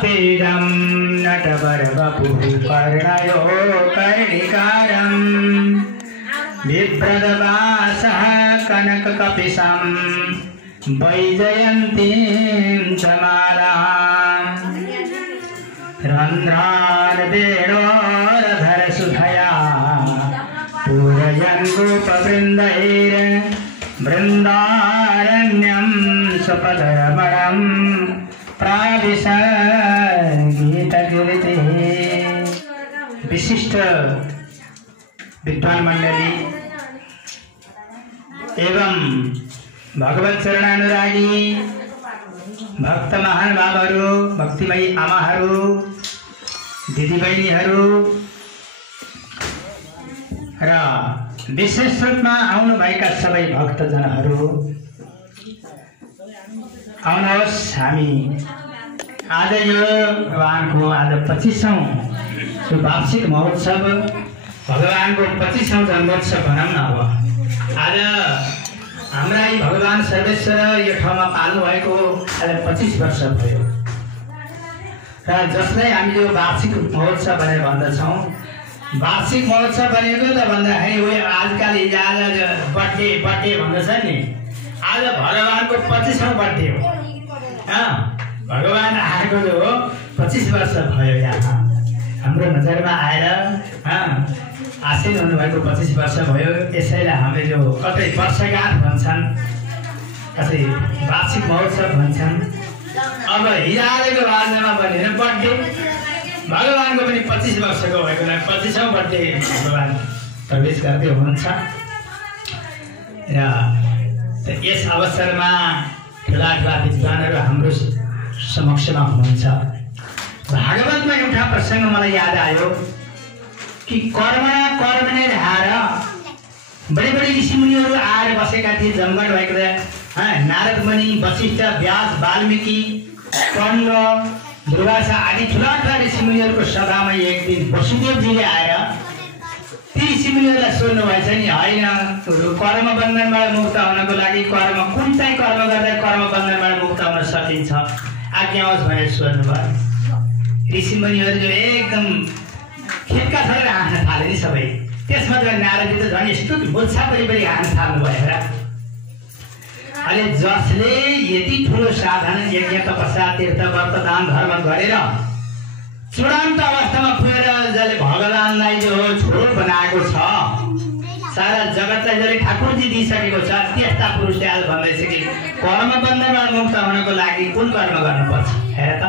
पीडं नटवरवपुः कर्णयो कर्णिकारं बिभ्रदवासः कनककपिशं वैजयन्तीं च मालां रन्ध्रार्वेणोरधरसुधया पूरयन् गोपवृन्दैर्वृन्दारण्यं स्वपदरमणं प्राविश गीतगिरिते। विशिष्ट विद्वान मंडली एवं भगवत चरणानुरागी भक्त महानुभावहरू, भक्तिमयी आमाहरू, दिदीबहिनीहरू र विशेष रूपमा आउनुभएका सबै भक्तजनहरू, आउनुहोस् हामी आज यो भगवानको आज 25औं वार्षिक महोत्सव, भगवानको 25औं जन्मोत्सव भनौँ न। अब आज हाम्रा यी भगवान सर्वेश्वर यो ठाउँमा पाल्नु भएको आज 25 वर्ष भयो र जसलाई हामी यो वार्षिक महोत्सव भनेर भन्दछौँ। वार्षिक महोत्सव भनेको त भन्दाखेरि उयो आजकल आज बर्थडे भन्दछ नि, आज भगवानको 25औं बर्थडे हो। भगवान आएको जो हो 25 वर्ष भयो यहाँ हाम्रो नजरमा आएर आसीन हुनुभएको 25 वर्ष भयो। यसैलाई हामीले जो कतै वर्षगाँठ भन्छन्, कतै वार्षिक महोत्सव भन्छन्। अब हिजोको बारेमा भने बर्थडे भगवानको पनि 25 वर्षको भएकोले 25औं बर्थडे भगवान प्रवेश गर्दै हुनुहुन्छ र यस अवसरमा ठुला विद्वानहरू हाम्रो समक्षमा हुनुहुन्छ। भागवतमा एउटा प्रसङ्ग मलाई याद आयो कि कर्मणे हार बडे ऋषिमुनिहरू आएर बसेका थिए। जमघट भएको नारद मुनि, वशिष्ठ, व्यास, वाल्मीकि, कण्व, दुर्वासा आदि ठुला ऋषिमुनिहरूको सभामा एक दिन वसुदेवजीले आएर ती ऋषिमुनिहरूलाई सोध्नु भएछ नि, होइन कर्म बन्धनबाट मुक्त हुनको लागि कुन चाहिँ कर्म गर्दा कर्म बन्धनबाट मुक्त हुन सकिन्छ, आज्ञा होस् भनेर सोध्नुभयो। ऋषिमुनिहरू एकदम खेतका छोडेर हाँस्न थाले नि सबै। त्यसमा नारदजी त झन् यस्तो बोल्छा परिपरि हाँस्न थाल्नु भयो र अहिले जसले यति ठुलो साधन यज्ञ तपस्या तीर्थ व्रत दान धर्म गरेर चूडान्त अवस्थामा पुगेर जसले भगवानलाई जो छोरो बनाएको छ, सारा जगतलाई जसले ठाकुरजी दिइसकेको छ, त्यस्ता पुरुषले आज भन्दैछ कि कर्म बन्धनबाट मुक्त हुनको लागि कुन कर्म गर्नुपर्छ। हेर त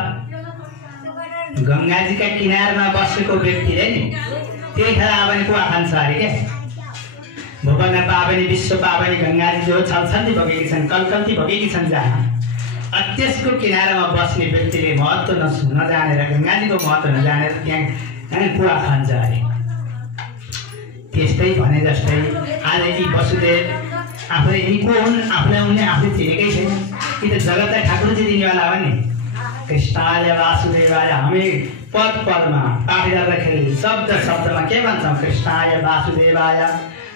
गङ्गाजीका किनारमा बसेको व्यक्तिले नि त्यतिखेर आबनी कुवा खान्छ अरे के। भूपन्न पावनी विश्व पावनी गङ्गाजी जो छलछल्ती बगेकी छन्, कलकल्ती बगेकी छन् जहाँ, त्यसको किनारामा बस्ने व्यक्तिले महत्त्व नजानेर, गङ्गाजीको महत्त्व नजानेर त्यहाँ कुवा खान्छ अरे। त्यस्तै भने जस्तै आज यी वसुदेव आफूले यिनी को हुन्, आफूलाई उनले आफूले चिनेकै छैन कि त जगतलाई ठाकुरजी दिनेवाला हो नि। कृष्णाय वासुदेवाय हामी पद पदमा पाठ गर्दाखेरि शब्दमा के भन्छौँ? कृष्णाय वासुदेवाय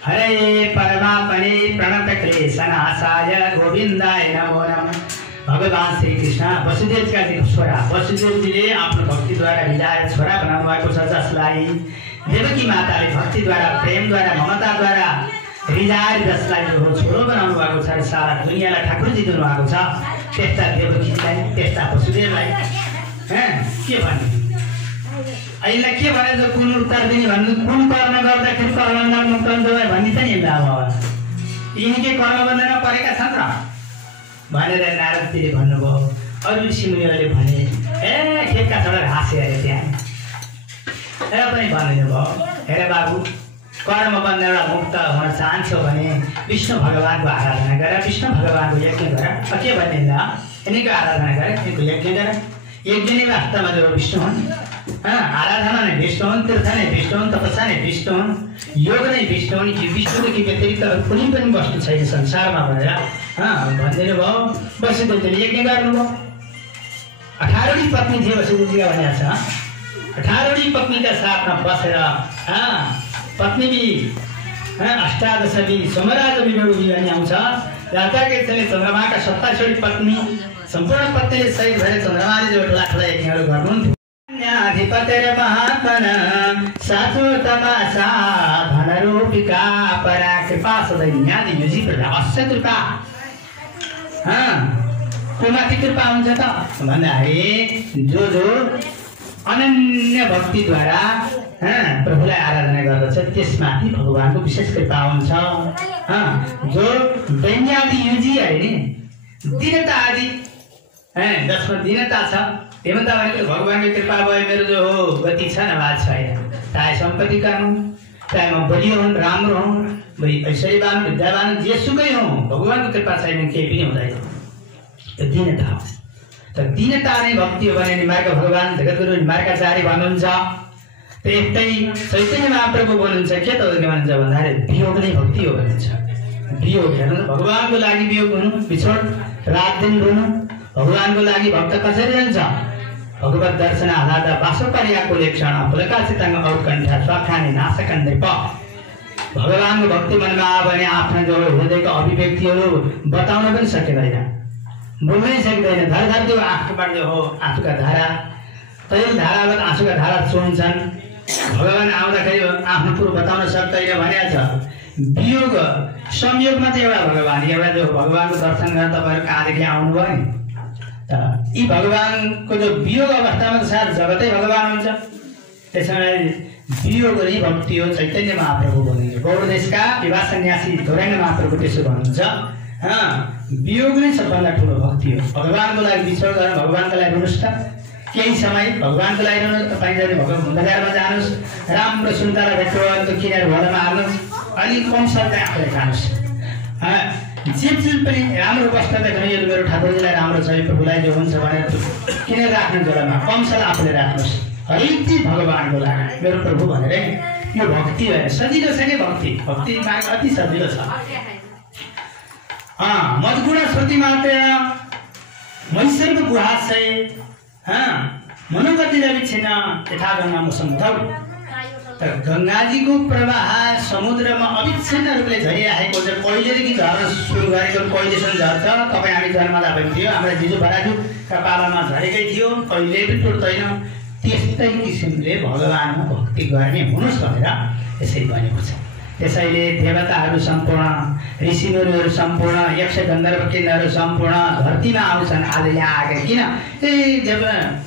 हरे परमात्मने प्रणत क्लेशनाशाय गोविन्दाय नमो नमः। भगवान श्री कृष्ण वसुदेवका छोरा, वसुदेवजीले आफ्नो भक्तिद्वारा रिझाएर छोरा बनाउनु भएको छ, जसलाई देवकी माताले भक्तिद्वारा, प्रेमद्वारा, ममताद्वारा रिझाएर जसलाई छोरो बनाउनु भएको छ र सारा दुनियाँलाई ठाकुरजी दिनु भएको छ, त्यस्ता देवकीलाई, त्यस्ता वसुदेवलाई के भन्ने? अहिले के भने जो कुन उत्तर दिने भन्नु, कुन कर्म गर्दाखेरि कर्मबन्धन मुक्त हुन्छ भन्ने त नि बाबा यिनीकै कर्मबन्धनमा परेका छन् र भनेर नारदजीले भन्नुभयो। अरू ऋषिमुनिहरूले भने खेतका छोडेर हाँसे अरे त्यहाँ र पनि भन्नुभयो, हेर बाबु कर्म बन्धनबाट मुक्त हुन चाहन्छौ भने विष्णु भगवानको आराधना गर, विष्णु भगवानको यज्ञ गर। के भन्ने ल यिनीको आराधना गर, यिनीको यज्ञ गर। यज्ञ नै वास्तवमा जो विष्णु हुन्, आराधना नै विष्णु हुन्, तीर्थ नै विष्णु हुन्, तपस्या नै विष्णु हुन्, योग नै विष्णु हुन्। यो विष्णुदेखि व्यतिरिक्त कुनै पनि वस्तु छैन संसारमा भनेर भनिदिनु भयो। वसुदेवजीले यज्ञ गर्नुभयो। 18वटी पत्नी थिए वसुदेवजीका भनेको छ। 18वटी पत्नीका साथमा बसेर पत्नी भी अष्टादश भी सोमराज विभूति भन्ने आउँछ। राजाकै चन्द्रमाका 27वटी पत्नी सम्पूर्ण पत्नीले सहित भएर चन्द्रमाले जो ठुला यज्ञहरू गर्नुहुन्थ्यो। अधिपतिर महात्मन साथो तमासा धनरूपिका परा कृपा सधैँ ज्ञानी युजी प्रजा अस्य कृपा कोमाथि कृपा हुन्छ त भन्दाखेरि जो अनन्य भक्तिद्वारा प्रभुलाई आराधना गर्दछ त्यसमाथि भगवानको विशेष कृपा हुन्छ। जो दैन्यादि युजी होइन दीनता आदि जसमा दीनता छ हेमन्त भनेको भगवानको कृपा भयो मेरो जो हो गति छ नवाज छैन। चाहे सम्पत्ति गर्नु चाहे म बलियो हुन् राम्रो हुँ ऐश्वर्यवान विद्यावान जेसुकै हौँ भगवानको कृपा छैन केही पनि हुँदैन। त्यो दीनता हो। त दीनता नै भक्ति हो भने निमार्ग भगवान जगद्गुरु निमार्गाचार्य भन्नुहुन्छ। त्यस्तै चैतन्य महाप्रभु भन्नुहुन्छ के त भन्नुहुन्छ भन्दाखेरि वियोग नै भक्ति हो भन्नुहुन्छ। वियोग हेर्नु भगवानको लागि वियोग हुनु बिछोड रात दिन रुनु भगवानको लागि भक्त कसरी रहन्छ। भगवत दर्शन आधार वासोपर्याको लेक्षण पुलकाचितांग औत्कण्ठ स्वखानी नाशकन नृप। भगवानको भक्ति मनमा आयो भने आफ्नो जो हृदयको अभिव्यक्तिहरू बताउन पनि सकिँदैन बोल्नै सकिँदैन। धरधर त्यो आँखबाट जो हो आँसुका धारा तैल धारावत आँसुका धारा चुन्छन्। भगवान आउँदाखेरि आफ्नो कुरो बताउन सक्दैन भनेको छ। वियोग संयोगमा चाहिँ एउटा भगवान एउटा जो भगवानको दर्शन गरेर तपाईँहरू कहाँदेखि आउनुभयो नि त यी भगवानको जो वियोग अवस्थामा त सारा जगतै भगवान हुन्छ। त्यसैले वियोग नै भक्ति हो। चैतन्य महाप्रभु भन्नुहुन्छ। गौड देशका विवाह सन्यासी धोराङ महाप्रभु त्यसो भन्नुहुन्छ। वियोग नै सबभन्दा ठुलो भक्ति हो। भगवानको लागि विछोड गरेर भगवानको लागि रुनुहोस् त केही समय भगवानको लागि रुनुहोस्। तपाईँ जाने बजारमा जानुहोस् राम्रो सुन्तला भेट्यो भने त किनेर भलामा हाल्नुहोस्। अलिक कम सर्दै आफूलाई खानुहोस्। जे चिज पनि राम्रो वस्त्र देख्नु यो मेरो ठाकुरजीलाई राम्रो छ प्रभुलाई जो हुन्छ भनेर किनेर राख्नु जग्गामा कम सल आफूले राख्नुहोस्। हरेक चिज भगवानको लागि मेरो प्रभु भनेर यो भक्ति हो। सजिलो छ कि भक्ति मार्ग अति सजिलो छ। मदगुण श्रुति मात्र मैश्वरको गुहाशय मनोगति रविच्छिन्न यथा गङ्गा मुसमुधौ। तर गङ्गाजीको प्रवाह समुद्रमा अविच्छिन्न रूपले झरिरहेको छ। कहिलेदेखि झर्न सुरु गरेको कहिलेसम्म झर्छ तपाईँ हामी जन्मदा पनि थियो हाम्रो जिजु बराजुका पालामा झरेकै थियो कहिले पनि टुट्दैन। त्यस्तै किसिमले भगवानमा भक्ति गर्ने हुनुहोस् भनेर यसरी भनेको छ। त्यसैले देवताहरू सम्पूर्ण ऋषिमुनिहरू सम्पूर्ण यक्ष गन्धर्व किन्नरहरू सम्पूर्ण धरतीमा आउँछन्। आज यहाँ आएका किन देव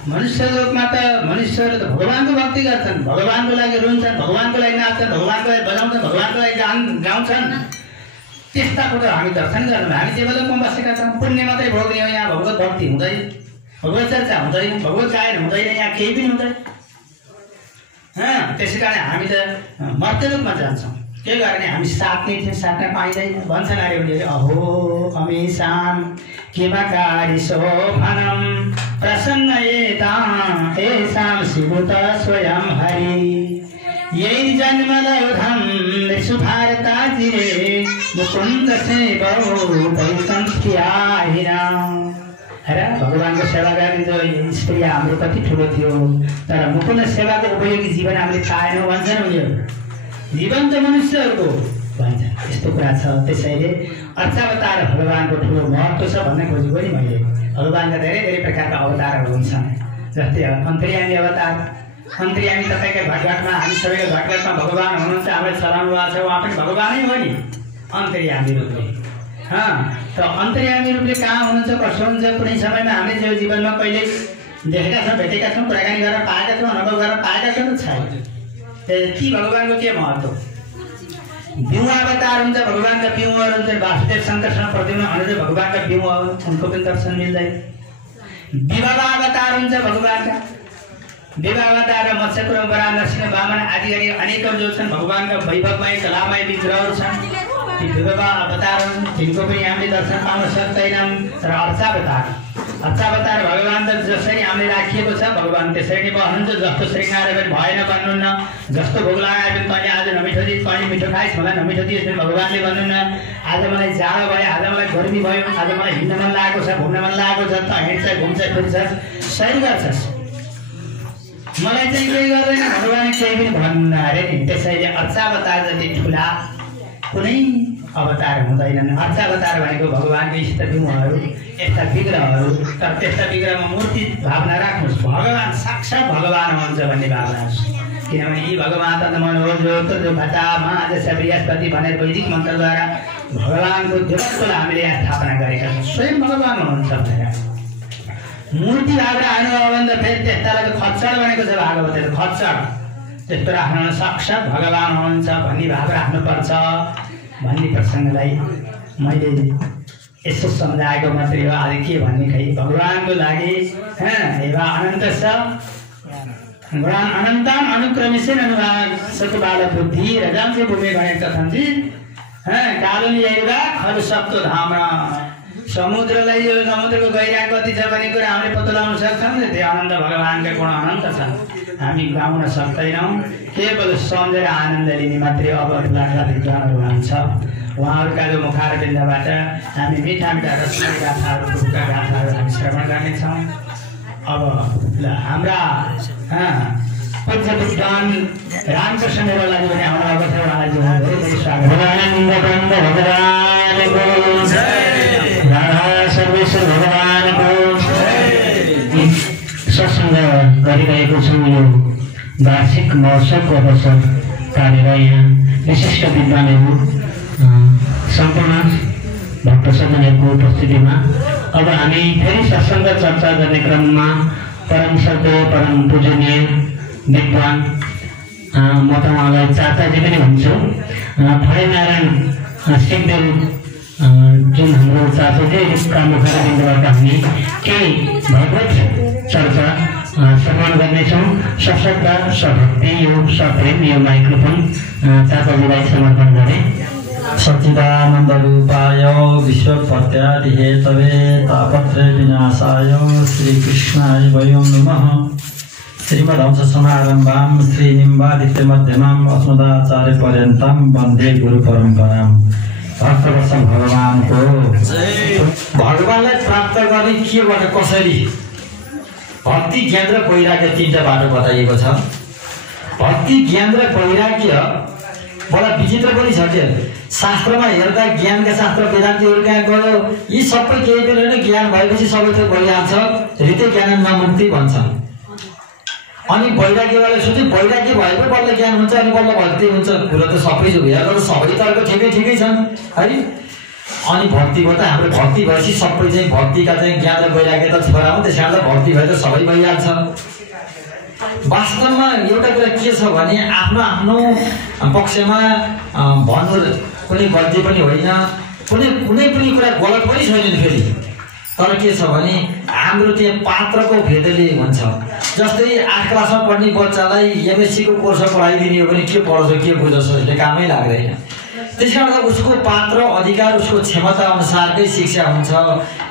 मनुष्य लोकमा त मनुष्यहरू त भगवानको भक्ति गर्छन् भगवानको लागि रुन्छन् भगवानको लागि नाच्छन् भगवानको लागि बजाउँछन् भगवानको लागि गाउँछन्। त्यस्ता कुरो हामी दर्शन गर्छौँ। हामी देवलोकमा बसेका छौँ पुण्य मात्रै भोग्ने हो। यहाँ भगवत भक्ति हुँदैन भगवत चर्चा हुँदैन भगवत गायन हुँदैन यहाँ केही पनि हुँदैन। त्यसै कारण हामी त मर्त्यलोकमा जान्छौँ। के गर्ने हामी साट्ने थियौँ साट्न पाइँदैन भन्छन् अरे उनीहरूले अहो अमेशान केमा कारी शोभनम प्रसन्न एताम शिवुत स्वयं हरि यही जन्म लयोधम सुभारताजिरे मुकुन्द सेवौ वैकन्थियाहिरा। हेर भगवानको सेवा गर्ने जो स्त्री हाम्रो कति ठुलो थियो तर मुकुन्द सेवाको उपयोगी जीवन हामीले पाएनौँ भन्छन् उनीहरू। जीवन त मनुष्यहरूको भन्छ यस्तो कुरा छ। त्यसैले अर्चावतार भगवानको ठुलो महत्त्व छ भन्न खोजेको नि मैले। भगवानका धेरै धेरै प्रकारका अवतारहरू हुन्छन्। जस्तै अन्तर्यामी अवतार अन्तर्यामी तपाईँका घटघटमा हामी सबैको घटघटमा भगवान हुनुहुन्छ हामीलाई चलाउनु भएको छ उहाँ पनि भगवानै हो नि अन्तर्यामी रूपले। त अन्तर्यामी रूपले कहाँ हुनुहुन्छ कसो हुन्छ कुनै समयमा हामीले जो जीवनमा कहिले देखेका छौँ भेटेका छौँ कुराकानी गरेर पाएका छौँ अनुभव गरेर पाएका छौँ छैन। ती भगवानको के महत्त्व। बिउँ अवतार हुन्छ भगवानका बिउहरू हुन्छ वासुदेव शङ्करसँग प्रतिमा अनुरूप भगवानका बिउहरू उनको पनि दर्शन मिल्दैन। विवाह अवतार हुन्छ भगवानका विवाह अवतार र मत्स्यकुर बरा नरसिंह वामन आदि गरी अनेकौँ जो छन् भगवानका वैभवमय कलामय विग्रहहरू छन्। ती विवाह अवतार तिनको पनि हामीले दर्शन पाउन सक्दैनौँ। तर अर्चावतार भगवान त जसरी भगवानले राखिएको छ। भगवान त्यसरी नै भन्नुहुन्छ जस्तो श्रृङ्गार पनि भएन भन्नुहुन्न, जस्तो भोग लगाए पनि तैँले आज नमिठो दिइस्, तैँले मिठो खाइस्, मलाई नमिठो दिइस् भने भगवानले भन्नुहुन्न। आज मलाई जाडो भयो, आज मलाई गर्मी भयो, आज मलाई हिँड्न मन लागेको छ, घुम्न मन लागेको छ, त हिँड्छ घुम्छ फिर्छस्, सही गर्छस्, मलाई चाहिँ केही गर्दैन भगवान केही पनि भन्नु अरे नि। त्यसैले अर्चावतार जति ठुला कुनै अवतार हुँदैनन्। अर्चावतार भनेको भगवानको इष्टबिम्बहरू, यस्ता विग्रहहरू, तर त्यस्ता विग्रहमा मूर्ति भावना राख्नुहोस्, भगवान साक्षात् भगवान हुनुहुन्छ भन्ने भावना होस्। किनभने यी भगवान त मनोजो घटा महाज बृहस्पति भनेर वैदिक मन्त्रद्वारा भगवानको देवत्वलाई हामीले यहाँ स्थापना गरेका छौँ, स्वयं भगवान हुनुहुन्छ भनेर। मूर्ति भावना हाल्नु हो भने त फेरि त्यस्तालाई त खच्चड भनेको छ भागवतले, खच्चड त्यस्तो राख्न साक्षात् भगवान हुनुहुन्छ भन्ने भाव राख्नुपर्छ भन्ने प्रसङ्गलाई मैले यसो सम्झाएको मात्रै हो। आज के भन्ने खै भगवानको लागि हेवा अनन्त छ भगवान अनन्तान अनुक्रमिसेन अनुभाग सतबाल बुद्धि रजांसे भूमि गणेश कथनजी कालुन यैवा खरु सप्तो धाम। समुद्रलाई यो समुद्रको गहिरा कति छ भन्ने कुरा हामीले पत्ता लगाउन सक्छौँ। त्यो अनन्त भगवानका गुण अनन्त छ, हामी गाउन सक्दैनौँ, केवल सम्झेर आनन्द लिने मात्रै अब लाग्दा विद्वानहरू हुनुहुन्छ। उहाँहरूका जो मुखारबिन्दबाट हामी मिठा मिठा रसमय गाथाहरू, दुःखका गाथाहरू हामी श्रवण गर्नेछौँ। अब ल हाम्रा पूज्य विद्वान रामकृष्ण नेवारलाई पनि आउनुभएको छ, उहाँलाई धेरै धेरै स्वागत। सर्वेश्वर भगवानको सत्सङ्ग गरिरहेको छौँ। यो वार्षिक महोत्सवको अवसर पारेर यहाँ विशिष्ट विद्वानहरू सम्पूर्ण भक्तसज्जनहरूको उपस्थितिमा अब हामी फेरि सत्सङ्ग चर्चा गर्ने क्रममा परम श्रद्धेय परम पूजनीय विद्वान म त उहाँलाई चाचाजी पनि भन्छु फणिनारायण सिंहदेव जुन हाम्रो चाचाजीका मुखारबिन्दबाट हामी केही भगवत चर्चा श्रवण गर्नेछौँ। सशब्द सभक्ति यो सप्रेम यो माइक्रोफोन चाचाजीलाई समर्पण गरे। सच्चिदानन्द रूपाय विश्वपत्यादि हेतवे तापत्रय विनाशाय श्रीकृष्णाय वयं नमः। श्रीमद्हंस समारम्भां श्रीनिम्बादित्य मध्यमाम् अस्मदाचार्य पर्यन्तं वन्दे गुरु परम्पराम्। भक्तवत्सल भगवानको भगवानलाई प्राप्त गर्ने केबाट कसरी भक्ति ज्ञान र वैराग्य तीनटा बाटो बताइएको छ। भक्ति ज्ञान र वैराग्य बडा विचित्र पनि छ के शास्त्रमा हेर्दा ज्ञानका शास्त्र वेदान्तीहरू कहाँ गयो यी सबै केही पनि होइन, ज्ञान भएपछि सबै थोक भइहाल्छ, हृदय ज्ञान नमुक्ति भन्छन्। अनि वैराग्यवाले सोचे वैराग्य भएपछि बल्ल ज्ञान हुन्छ अनि बल्ल भक्ति हुन्छ, कुरो त सबै हेर्दा सबै तर्क ठिकै छन् है। अनि भक्तिको त हाम्रो भक्ति भएपछि सबै चाहिँ भक्तिका चाहिँ ज्ञान र वैराग्य त छोरा हो, त्यस कारण त भक्ति भए त सबै भइहाल्छ। वास्तवमा एउटा कुरा के छ भने आफ्नो आफ्नो पक्षमा भन्नु कुनै गल्ती पनि होइन, कुनै पनि कुरा गलत पनि छैन फेरि। तर के छ भने हाम्रो त्यो पात्रको भेदले हुन्छ। जस्तै 8 क्लासमा पढ्ने बच्चालाई एमएससीको कोर्स पढाइदिने हो भने के पढ्छ के बुझ्छ उसले कामै लाग्दैन। त्यस कारण उसको पात्र अधिकार उसको क्षमता अनुसारकै शिक्षा हुन्छ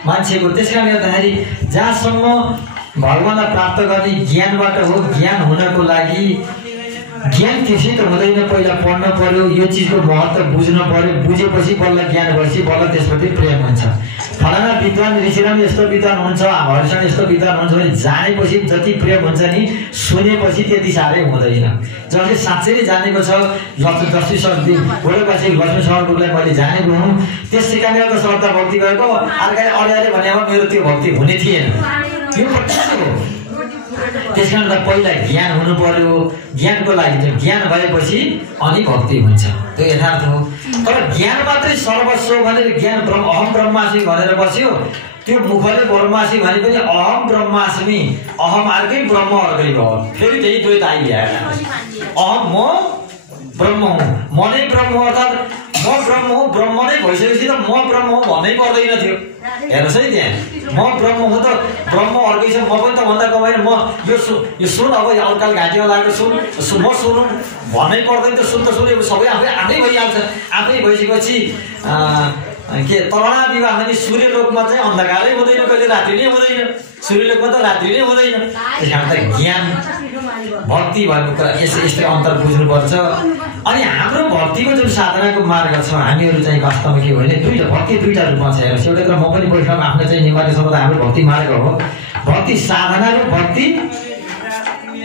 मान्छेको। त्यस कारणले गर्दाखेरि जहाँसम्म भगवानलाई प्राप्त गर्ने ज्ञानबाट हो, ज्ञान हुनको लागि ज्ञान त्यसै त हुँदैन, पहिला पढ्न पर्यो, यो चिजको महत्त्व बुझ्न पर्यो, बुझेपछि बल्ल ज्ञान भएपछि बल्ल त्यसप्रति प्रेम हुन्छ। फलाना विद्वान ऋषिराम यस्तो विद्वान हुन्छ, हरिशन यस्तो विद्वान हुन्छ भने जानेपछि जति प्रेम हुन्छ नि सुनेपछि त्यति साह्रै हुँदैन। जसले साँच्चै नै जानेको छ, जस्तै शक्ति भोलिपछि लक्ष्मी शरणलाई मैले जानेको हुँ, त्यस सिकाउने त श्रद्धा भक्ति गरेको अर्काले अड्यारे भनेमा मेरो त्यो भक्ति हुने थिएन, यो प्रत्यक्ष हो। त्यस कारण त पहिला ज्ञान हुनु पर्यो, ज्ञानको लागि चाहिँ ज्ञान भएपछि अनि भक्ति हुन्छ, त्यो यथार्थ हो। तर ज्ञान मात्रै सर्वस्व भनेर ज्ञान अहम ब्रह्मास्मि भनेर बस्यो, त्यो मुखले ब्रह्मास्मि भने पनि अहम ब्रह्मास्मि, अहम अर्कै ब्रह्म अर्कै भयो, फेरि त्यही द्वैत आइहाल्छ। अहम म ब्रह्म हुँ, म नै ब्रह्म अर्थात् म ब्रह्म हुँ, ब्रह्म नै भइसकेपछि त म ब्रह्म हुँ भन्नै पर्दैन थियो। हेर्नुहोस् है त्यहाँ म ब्रह्म हुँ त ब्रह्म अर्कै छ, म पनि त भन्दा कमाएर म यो सुन अब अल्काल घाँटीमा लागेको सुन म सुनौँ भन्नै पर्दैन, त सुन त सुने सबै आफै भइहाल्छ। आफै भइसकेपछि के तरुणा विवाह भने सूर्यलोकमा चाहिँ अन्धकारै हुँदैन, कहिले रात्रि नै हुँदैन, सूर्यलोकमा त रात्रि नै हुँदैन। त्यस कारण त ज्ञान भक्ति भएको कुरा यस्तै अन्तर बुझ्नुपर्छ। अनि हाम्रो भक्तिको जुन साधनाको मार्ग छ, हामीहरू चाहिँ वास्तवमा के हो भने भक्ति दुईटा रूपमा छ। हेर्नुहोस्, एउटा कुरा म पनि बैठकमा आफ्नो चाहिँ नेपाली शब्द हाम्रो भक्ति मार्ग हो। भक्ति साधना र भक्ति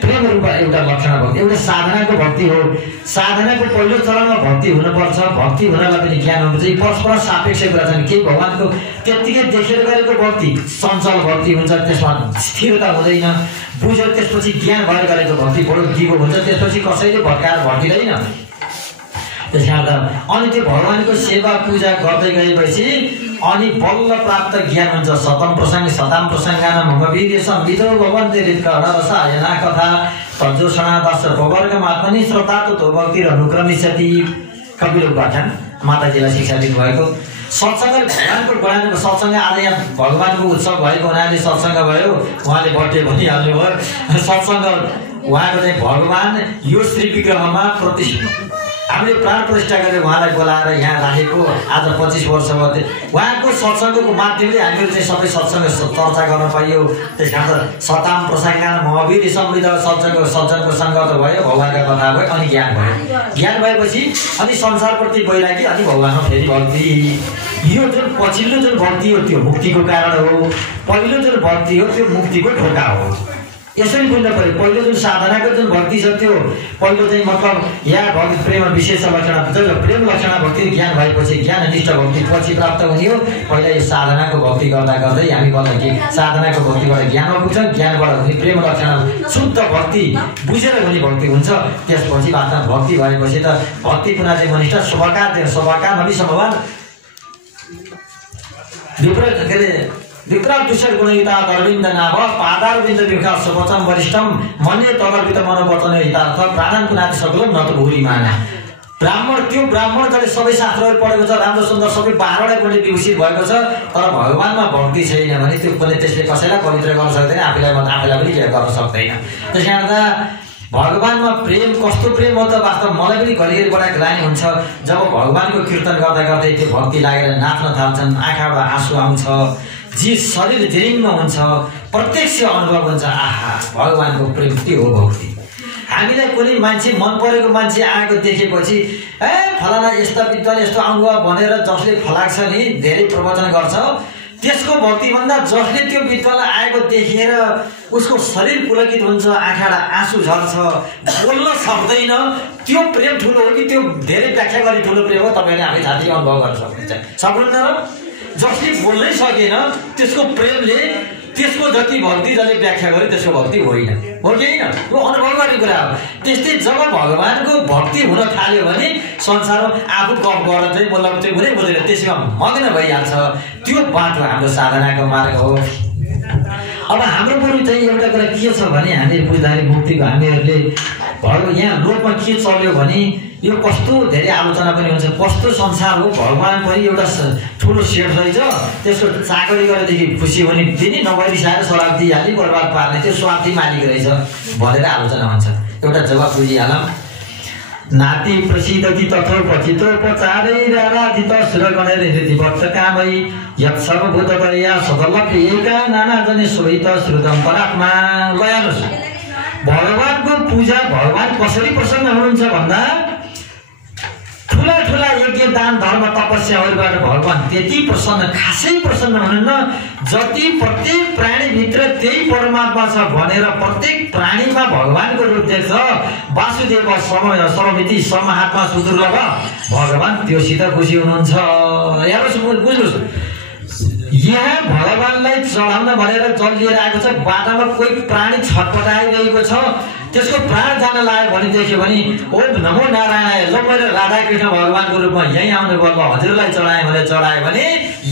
प्रेम रूप एउटा लक्षण भक्ति, एउटा साधनाको भक्ति हो। साधनाको पहिलो चरणमा भक्ति हुनुपर्छ। भक्ति हुनलाई पनि ज्ञान हुनु चाहिँ परस्पर सापेक्ष कुरा छन्। केही भगवानको त्यत्तिकै देखेर गरेको भक्ति चञ्चल भक्ति हुन्छ, त्यसमा स्थिरता हुँदैन। बुझेर त्यसपछि ज्ञान भएर गरेको भक्ति बडो दिगो हुन्छ, त्यसपछि कसैले भत्काएर भट्किँदैन। त्यस कारण अनि त्यो भगवानको सेवा पूजा गर्दै गएपछि अनि बल्ल प्राप्त ज्ञान हुन्छ। सतम प्रसङ्ग सताम प्रसङ्गान ममवीर्य संविदो भवन्ते हृत्कर्ण रसायना कथा तज्जोषणा दश प्रवर्गमात्मनि श्रोता तो भक्तिर अनुक्रमिष्यति। कपिल उपाख्यान माताजीलाई शिक्षा दिनुभएको। सत्सङ्ग भगवानको बढाएको सत्सङ्ग। आज यहाँ भगवानको उत्सव भएको हुनाले सत्सङ्ग भयो, उहाँले बर्थडे भनिहाल्नु भयो। सत्सङ्ग उहाँको चाहिँ भगवान यो श्री विग्रहमा हामीले प्राण प्रतिष्ठा गरेर उहाँलाई बोलाएर यहाँ राखेको आज 25 वर्ष भयो। उहाँको सत्सङ्गको माध्यमले हामीहरू चाहिँ सबै सत्सङ्ग चर्चा गर्न पाइयो। त्यस कारण सताम प्रसङ्गान महावीर समृद्ध सज्जनको सङ्गत भयो, भगवानका कथा भयो, अनि ज्ञान भयो। ज्ञान भएपछि अनि संसारप्रति वैरागी, अनि भगवानमा फेरि भक्ति। यो जुन पछिल्लो जुन भक्ति हो त्यो मुक्तिको कारण हो। पहिलो जुन भक्ति हो त्यो मुक्तिको ढोका हो। यसरी बुझ्नु पर्यो। पहिलो जुन साधनाको जुन भक्ति छ त्यो पहिलो चाहिँ मतलब यहाँ भक्ति प्रेम विशेष लक्षण जब प्रेम लक्षण भक्ति ज्ञान भएपछि ज्ञाननिष्ठ भक्ति पछि प्राप्त हुने हो। पहिला यो साधनाको भक्ति गर्दा गर्दै हामी भन्दा कि साधनाको भक्तिबाट ज्ञानमा पुग्छ, ज्ञानबाट हुने प्रेम लक्षण शुद्ध भक्ति बुझेर हुने भक्ति हुन्छ। त्यसपछि वास्तवमा भक्ति भएपछि त भक्ति पुनः चाहिँ मनिष्ठ स्वभाका नबी सम्भवान विप्रा दुषर गुणयुता अरविन्द नाभ पादारविन्द विखा स्वपचम वरिष्ठम मन्य तदर्पित मनोवचन हितार्थ प्राणनको नाति सकलो न त भूरि माना। ब्राह्मण त्यो ब्राह्मण जसले सबै शास्त्रहरू पढेको छ, राम्रो सुन्दर सबै 12वटा गुणले विभूषित भएको छ, तर भगवानमा भक्ति छैन भने त्यो पनि त्यसले कसैलाई पवित्र गर्न सक्दैन, आफैलाई पनि गर्न सक्दैन। त्यस कारण भगवानमा प्रेम कस्तो प्रेम हो त वास्तव मलाई पनि घरिघरि बडा ग्लानि हुन्छ। जब भगवानको कीर्तन गर्दा गर्दै त्यो भक्ति लागेर नाच्न थाल्छन्, आँखाबाट आँसु आउँछ, शरीर झिरिङ्ग हुन्छ, प्रत्यक्ष अनुभव हुन्छ। आहा, भगवानको प्रेम त्यो हो भक्ति। हामीलाई कुनै मान्छे मन परेको मान्छे आएको देखेपछि फलाना यस्ता विद्वान यस्तो आउनु भनेर जसले फलाक्छ नि धेरै प्रवचन गर्छ, त्यसको भक्तिभन्दा जसले त्यो विद्वानलाई आएको देखेर उसको शरीर पुलकित हुन्छ, आँखाबाट आँसु झर्छ, बोल्न सक्दैन, त्यो प्रेम ठुलो हो कि त्यो धेरै व्याख्या गर्ने ठुलो प्रेम हो? तपाईँले हामी साथी अनुभव गर्न सक्नुहुन्छ र जसले बोल्नै सकेन त्यसको प्रेमले त्यसको जति भक्ति जसले व्याख्या गरे त्यसको भक्ति होइन, हो कि होइन? यो अनुभव गर्ने कुरा हो। त्यस्तै जब भगवानको भक्ति हुन थाल्यो भने संसारमा आफू गफ गरेर चाहिँ बोल्दा चाहिँ हुँदै बोल्दैन, त्यसमा मग्न भइहाल्छ। त्यो बाटो हाम्रो साधनाको मार्ग हो। अब हाम्रो बरु चाहिँ एउटा कुरा के छ भने हामीले बुझ्दाखेरि मुक्तिको हामीहरूले यहाँ लोकमा के चल्यो भने यो कस्तो धेरै आलोचना पनि हुन्छ। कस्तो संसार हो, भगवान पनि एउटा ठुलो सेठ रहेछ, त्यसको चाकरी गरेदेखि खुसी हुने दिने नभइरिसाएर शराब दिइहाल्ने बर्बाद पार्ने त्यो स्वार्थी मालिक रहेछ भनेर आलोचना हुन्छ। एउटा जवाब बुझिहालौँ। नाति प्रसिद्धति तथोपचितोपचारै राधित सुरगणेर हृदिवत्त कामै यत् सर्वभूततया सदलप्रियका नाना जने सोहित श्रुतम परात्मा। लयानुस् भगवानको पूजा भगवान कसरी प्रसन्न हुनुहुन्छ भन्दा ठुला ठुला यज्ञ दान धर्म तपस्याहरूबाट भगवान त्यति प्रसन्न खासै प्रसन्न हुनुहुन्न जति प्रत्येक प्राणीभित्र त्यही परमात्मा छ भनेर प्रत्येक प्राणीमा भगवानको रूप देख्छ। वासुदेव सर्वमिति समहात्मा सुदुर्लभ भगवान त्योसित खुसी हुनुहुन्छ। हेर्नुहोस्, बुझ्नुहोस्, यहाँ भगवानलाई चढाउन भनेर जल लिएर आएको छ, बाटामा कोही प्राणी छटपटाइरहेको छ, त्यसको प्राण जान लाग्यो भने देख्यो भने ओम नमो नारायण, ल मैले राधाकृष्ण भगवानको रूपमा यहीँ आउनु पर्छ, हजुरलाई चढाएँ भने चढायो भने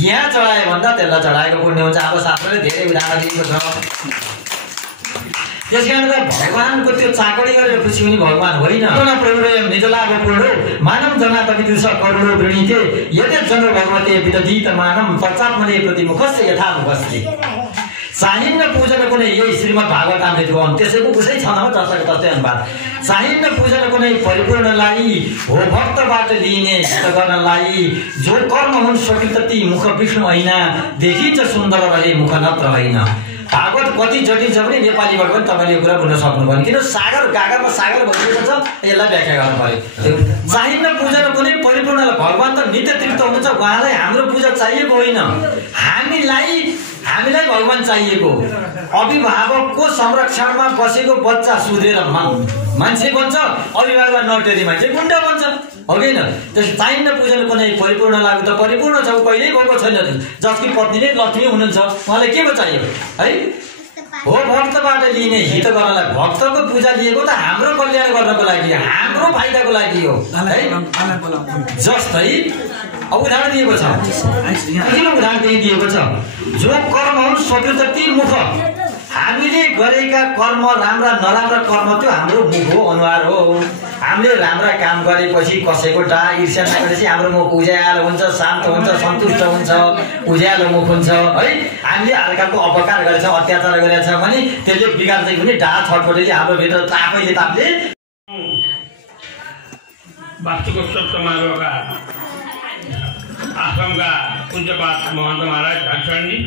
यहाँ चढायो भन्दा त्यसलाई चढाएको पुण्य हुन्छ। अब शास्त्रले धेरै उदाहरण दिएको छ। त्यस कारण भगवानको त्यो चाकडी गरेर खुसी हुने भगवान होइन। मानव जना तविदुष करुणो वृणीते यते जन भगवते विदधीत मानम पश्चात्मने प्रतिमुखस्य यथा मुखस्ति। चाहिन्न पूजन कुनै यही श्रीमद् भागवत अमृतको त्यसैको उसै छँदामा चर्चाको तस्तै अनुवाद चाहिन्न पूजन कुनै परिपूर्णलाई हो भक्तबाट लिने हित गर्नलाई जो कर्म हुन् सकृत मुख विष्णु ऐना देखिन्छ सुन्दर रहे मुख नत्र होइन भागवत कति जटिल छ भने नेपालीबाट पनि तपाईँले यो कुरा बुझ्न सक्नुभयो किन सागर गागरमा सागर भइरहेको छ यसलाई व्याख्या गर्नु पर्यो चाहिन्न पूजन कुनै परिपूर्णलाई भगवान् त नित्य तृप्त हुनुहुन्छ उहाँलाई हाम्रो पूजा चाहिएको होइन हामीलाई भगवान् चाहिएको अभिभावकको संरक्षणमा बसेको बच्चा सुधेर मान्छे बन्छ अभिभावकलाई नटेरी मान्छे गुण्डा बन्छ हो कि होइन त्यसो चाहिन्न पूजन कुनै परिपूर्ण लाग्यो त परिपूर्ण छ कहिल्यै भएको छैन जसकी पत्नी नै लक्ष्मी हुनुहुन्छ उहाँलाई के को चाहियो है हो भक्तबाट लिने हित गर्नलाई भक्तको पूजा लिएको त हाम्रो कल्याण गर्नको लागि हाम्रो फाइदाको लागि हो है जस्तै उदाहरण दिएको छ उदाहरण दिएको छ जो कर्म हुन् सकृत मुख हामीले गरेका कर्म राम्रा नराम्रा कर्म त्यो हाम्रो मुख हो अनुहार हो हामीले राम्रा काम गरेपछि कसैको डा ईर्ष्या नगरेपछि हाम्रो मुख उज्यालो हुन्छ शान्त हुन्छ सन्तुष्ट हुन्छ उज्यालो मुख हुन्छ है हामीले अर्काको अपकार गरेछ अत्याचार गरेछ भने त्यसले बिगार्दै पनि डा छटपटीले हाम्रो भित्र तापैले तापले वास्तुको समारोहका आश्रमका पूज्यपात महन्त महाराज घनश्यामजी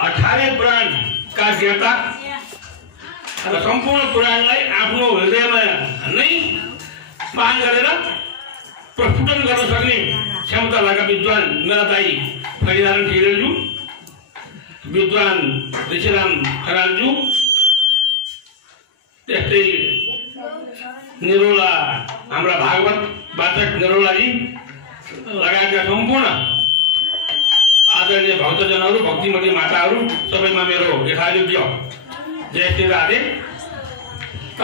18 पुराणका ज्ञाता र सम्पूर्ण पुराणलाई आफ्नो हृदयमा नै पान गरेर प्रस्फुटन गर्न सक्ने क्षमता भएका विद्वान मेरा दाई फरिदारन ठेरेलज्यू विद्वान ऋषिराम खनालज्यू त्यस्तै निरोला हाम्रा भागवत वाचक निरोलाजी लगायतका सम्पूर्ण आदरणीय भक्तजनहरू भक्तिमती माताहरू सबैमा मेरो यथायोग्य जय श्री राधे।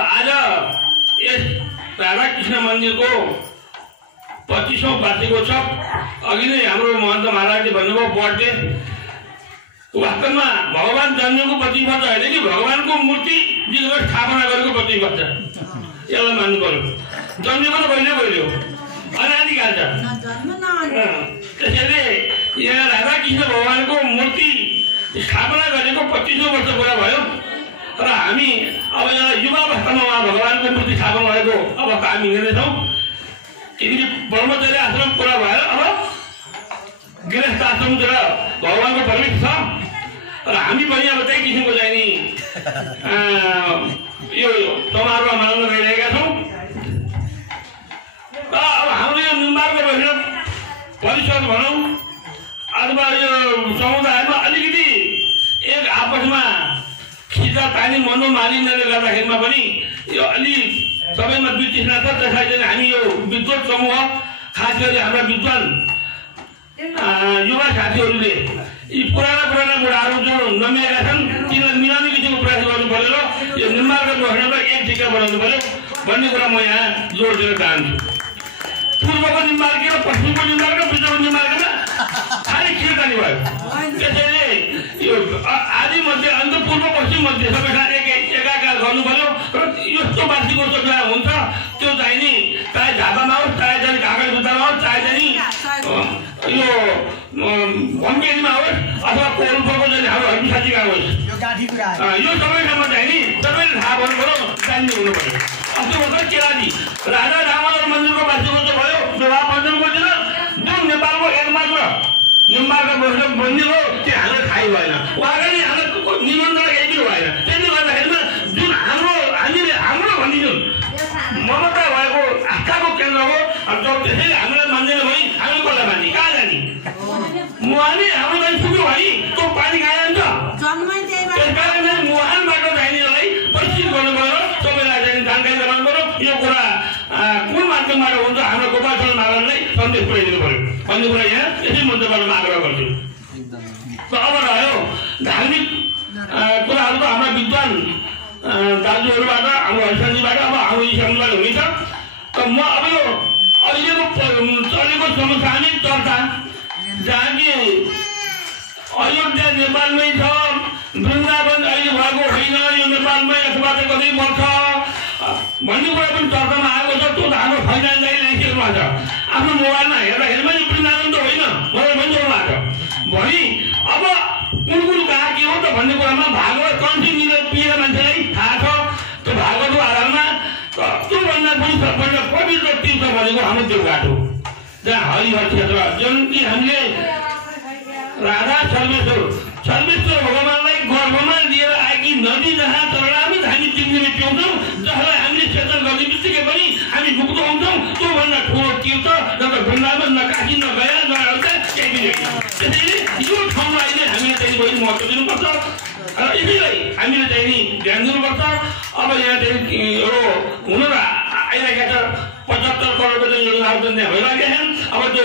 आज यस राधाकृष्ण मन्दिरको 25औं वार्षिकोत्सव अघि नै हाम्रो महन्त महाराजले भन्नुभयो बर्थडे वास्तवमा भगवान जन्मेको 25 वर्ष होइन कि भगवानको मूर्ति स्थापना गरेको 25 वर्ष यसलाई मान्नु पर्यो जन्मेको त कहिले हो अनादिकाल छ त्यसैले यहाँ राधाकृष्ण भगवानको मूर्ति स्थापना गरेको 25औं वर्ष पुरा भयो र हामी अब यहाँ युवावस्थामा उहाँ भगवानको मूर्ति स्थापना भएको अवस्था हामी हिँड्दैछौँ किनकि ब्रह्मचर्य आश्रम पुरा भएर अब गृहस्थ आश्रमतिर भगवानको प्रवेश छ र हामी पनि अब त्यही किसिमको चाहिँ नि यो समारोह मनाउन गइरहेका छौँ र अब हाम्रो यो निम्बारको बसेर परिषद भनौँ अथवा यो समुदायमा अलिकति एक आपसमा खिचातानी मनोमालिन्यले गर्दाखेरिमा पनि यो अलि सबैमा वितृष्णा छ त्यसलाई चाहिँ हामी यो विद्वत समूह खास गरी हाम्रा विद्वान युवा साथीहरूले यी पुराना बुढाहरू जो नमिएका छन् तिनीलाई मिलाउने किसिमको प्रयास गर्नु पर्यो र यो निम्बारको घोषणालाई एक ठिक्का बनाउनु पर्यो भन्ने कुरा म यहाँ जोड दिन चाहन्छु। पूर्वको निम्बार के र पश्चिमको निम्बार र बिचको निम्बारमा खालि खिर्कानी भयो त्यसैले यो आदि मध्य अन्त पूर्व पश्चिम मध्य सबैजना एकाकार गर्नु पर्यो र यस्तो वार्षिकोत्सव जहाँ हुन्छ त्यो चाहिँ नि चाहे झापामा होस् चाहे चाहिँ कागज जुत्तामा होस् चाहे चाहिँ यो भम्केरीमा होस् अथवा पोल्पोको चाहिँ हाम्रो हर्मी साथीका होस् यो सबै ठाउँमा चाहिँ नि सबैले थाहा भन्नु पर्यो जान्ने हुनु पर्यो। अस्ति भर्खर केराजी राजा रामावत मन्दिरको वार्षिकोत्सव भयो विवाह पञ्चमको दिन जुन नेपालको एकमात्र निम्बारको बस्ने मन्दिर हो त्यो हाम्रो थाहै भएन उहाँले हाम्रो निमन्त्रण केही पनि भएन त्यसले गर्दाखेरिमा जुन हामीले हाम्रो भन्ने जुन ममता भएको आस्थाको केन्द्र हो जब त्यसैले हामीलाई मान्दैन भने हामी कसलाई मान्ने कहाँ जाने मुहानी हाम्रो लागि पुग्यो भने त्यो पानी कहाँ जान्छ त्यस कारणले मुहानबाट जानेलाई परिचित गर्नु पर्यो सबैलाई चाहिँ जानकारी गराउनु पर्यो यो कुरा कुन माध्यमबाट हुन्छ हाम्रो गोपाल शरण महाराजलाई सन्देश पुर्याइदिनु पर्यो भन्ने कुरा यहाँ यसै मञ्चबाट म आग्रह गर्छु। अब रह्यो धार्मिक कुराहरू त हाम्रा विद्वान दाजुहरूबाट हाम्रो हरिशनजीबाट अब हाम्रो ईश्वरजीबाट हुनेछ त म अब यो अहिलेको चलेको समसामयिक चर्चा जहाँ कि अयोध्या नेपालमै छ वृन्दावन अहिले भएको होइन यो नेपालमै अथवा चाहिँ कतै पर्छ भन्ने कुरा पनि चर्चामा आएको छ त्यो त हाम्रो फैजानदारी लेखिएको छ आफ्नो मोबाइलमा हेर्दाखेरि मैले वृन्दावन त होइन मलाई भनिसक्नु भएको छ भोलि भन्ने कुरामा भागवत कन्टिन्यू पिएर मान्छेलाई थाहा छ। त्यो भागवतको आधारमा त्योभन्दा पनि सबभन्दा पवित्र तीर्थ भनेको हाम्रो देवघाट हो, जहाँ हरिहर क्षेत्र जुन कि हामीले राधा सर्वेश्वर भगवानलाई गर्भमा लिएर आएकी नदी जहाँ चरणामृत हामी तिमीले पिउँछौँ, जसलाई हामीले क्षेत्र गर्ने बित्तिकै पनि हामी मुक्त हुन्छौँ, त्योभन्दा ठुलो तीर्थ न त वृन्दावन, न काशी, न गया, न एउटा केही पनि होइन। त्यसैले यो ठाउँलाई नै हामीले चाहिँ बढी महत्त्व दिनुपर्छ र यसैलाई हामीले चाहिँ नि ध्यान दिनुपर्छ। अब यहाँ चाहिँ यो हुन त आइरहेका छ 75 करोडको चाहिँ योजनाहरू चाहिँ त्यहाँ भइरहेका छन्। अब त्यो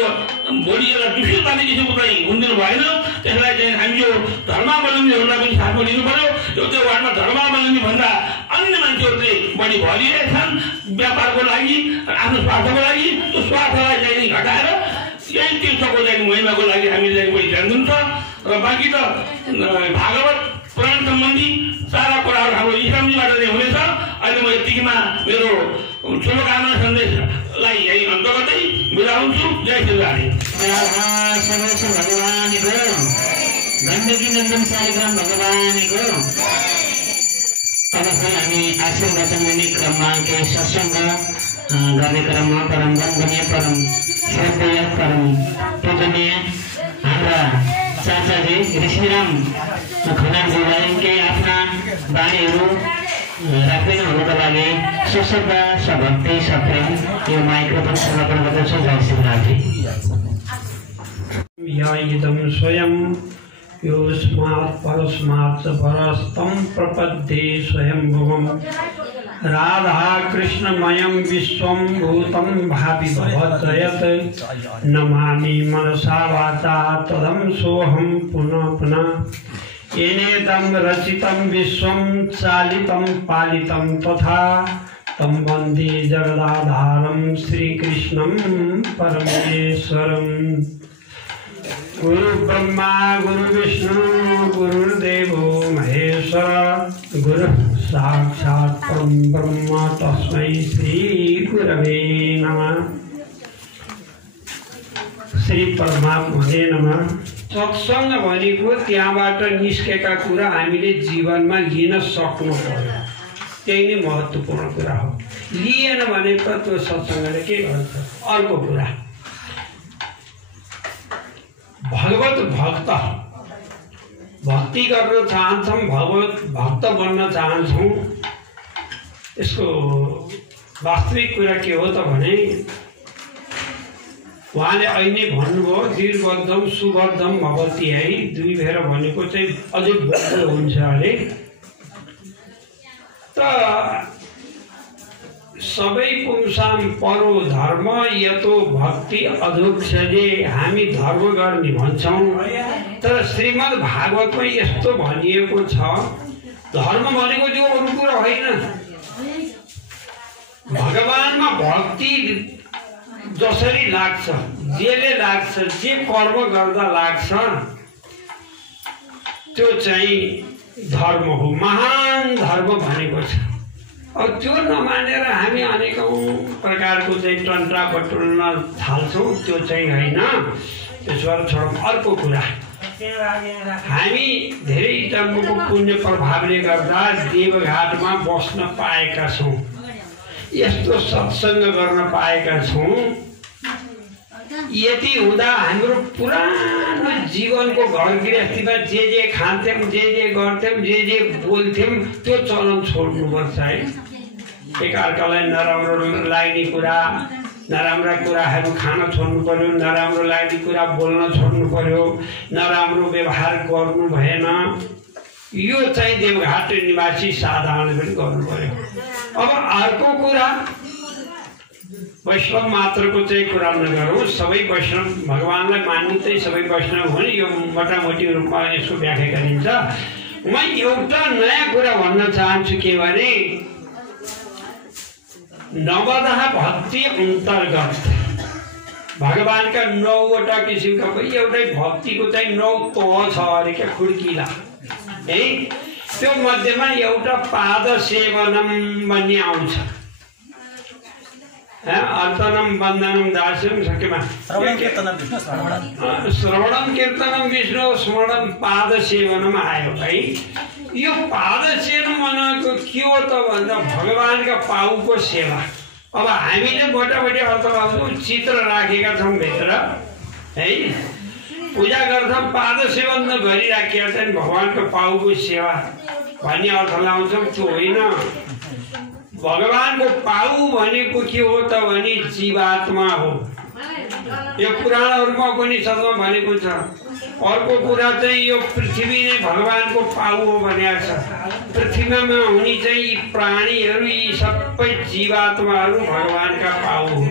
भोलि एउटा दूषित पार्ने किसिमको चाहिँ हुँदिनु भएन। त्यसलाई चाहिँ हामी यो धर्मावलम्बीहरूलाई पनि साथमा लिनु पर्यो। त्यो वार्डमा धर्मावलम्बी भन्दा अन्य मान्छेहरू चाहिँ बढी भरिरहेछन् व्यापारको लागि, आफ्नो स्वार्थको लागि। त्यो स्वार्थलाई चाहिँ घटाएर यही तीर्थको चाहिँ महिमाको लागि हामीले चाहिँ बढी ध्यान दिन्छ। र बाँकी त भागवत पुराण सम्बन्धी सारा कुराहरू हाम्रो इस्लामजीबाट नै हुनेछ। अहिले म यतिकैमा मेरो शुभकामना सन्देशलाई यही अन्त गर्दै बिदा हुन्छु। जय श्री राधे। भगवानको गण्डकी नन्दन शालिग्राम भगवानको। अब हामी आशीर्वाद वचन लिने क्रममा केही सत्सङ्ग गर्ने क्रममा परम वन्दनीय, परम श्रद्धेय, परम पूजनीय हाम्रा चाचाजी ऋषिराम खनालजीलाई केही आफ्ना बाणीहरू राखिदिनु हुनुको लागि सश्रद्धा सभक्ति सप्रेम यो माइक्रोफोन समर्पण गर्दछु। जय श्रीरामजी। या इदं स्वयं योऽस्मात् परस्मात् परस्तं प्रपद्ये स्वयंभुवं राधा कृष्णमयं विश्वं भूतं भावि भवत्रयत् नमामि मनसा वाचा तदं सोऽहं पुनः पुनः येनेदं रचितं विश्वं चालितं पालितं तथा तं वन्दे जगदाधारं श्रीकृष्णं परमेश्वरम्। गुरु ब्रह्मा गुरु विष्णु गुरुर्देवो महेश्वर गुरु साक्षात् परम ब्रह्म तस्मै श्री गुरवे नमः। श्री परमात्मने नमः। सत्संग भनेको त्यहाँबाट निस्केका कुरा हामीले जीवनमा लिन सक्नु पर्यो, त्यही नै महत्त्वपूर्ण कुरा हो। लिएन भने त त्यो सत्संगले के गर्छ? अर्को कुरा भगवत भक्त भक्ति गर्न चाहन्छौँ, भगवत भक्त बन्न चाहन्छौँ। यसको वास्तविक कुरा के हो त भने उहाँले अहिले भन्नुभयो दीर्घद्धम सुबद्धम भवती है, दुई भेर भनेको चाहिँ अझै बलियो हुन्छ अरे। त सबै पुंसाम परो धर्म यतो भक्ति अधोक्षजे, हामी धर्म गर्ने भन्छौँ तर श्रीमद् भागवतमा यस्तो भनिएको छ धर्म भनेको जो अरू कुरा होइन, भगवानमा भक्ति जसरी लाग्छ, जेले लाग्छ, जे कर्म गर्दा लाग्छ त्यो चाहिँ धर्म हो, महान धर्म भनेको छ। अब त्यो नमानेर हामी अनेकौं प्रकारको चाहिँ टन्ट्रा बटुल्न थाल्छौँ, त्यो चाहिँ होइन। त्यसबाट छोडौँ। अर्को कुरा, हामी धेरै जन्मको पुण्य प्रभावले गर्दा देवघाटमा बस्न पाएका छौँ, यस्तो सत्सङ्ग गर्न पाएका छौँ। यति हुँदा हाम्रो पुरानो जीवनको घर गृहस्थीमा जे खान्थ्यौँ, जे गर्थ्यौँ, जे बोल्थ्यौँ त्यो चलन छोड्नुपर्छ है। एकअर्कालाई नराम्रो लाग्ने कुरा, नराम्रा कुराहरू खान छोड्नु पर्यो, नराम्रो लाग्ने कुरा बोल्न छोड्नु पर्यो, नराम्रो व्यवहार गर्नु भएन। यो चाहिँ देवघाट निवासी साधारणले पनि गर्नु पर्यो। अब अर्को कुरा, वैष्णव मात्रको चाहिँ कुरा नगरौँ, सबै वैष्णव भगवानलाई मान्ने चाहिँ सबै वैष्णव हो नि, यो मोटामोटी रूपमा यसको व्याख्या गरिन्छ। म एउटा नयाँ कुरा भन्न चाहन्छु के भने नवदह भक्ति अन्तर्गत भगवानका 9वटा किसिमका एउटै भक्तिको चाहिँ 9 तह छ अरे क्या, खुड्किला है। त्यो मध्येमा एउटा पाद सेवनम भन्ने आउँछ। अर्चनम वन्दनम दास्यम सकेमा श्रवणम कीर्तनम विष्णु स्मरणम पाद सेवनम आयो है। यो पाद सेवन भनेको के हो त भन्दा भगवानका पाउको सेवा। अब हामीले मोटामोटी अर्थ लाउँछौँ, चित्र राखेका छौँ भित्र है, पूजा गर्छौँ, पाद सेवन गरिराखेका छन्, भगवानको पाउको सेवा भन्ने अर्थ लाउँछौँ। त्यो होइन। भगवानको पाउ भनेको के हो त भने जीवात्मा हो। यो पुराणहरूमा उपनिषदमा भनेको छ। अर्को कुरा चाहिँ यो पृथ्वी नै भगवानको पाउ हो भनेको छ। पृथ्वीमा हुने चाहिँ यी प्राणीहरू, यी सबै जीवात्माहरू भगवानका पाउ हो।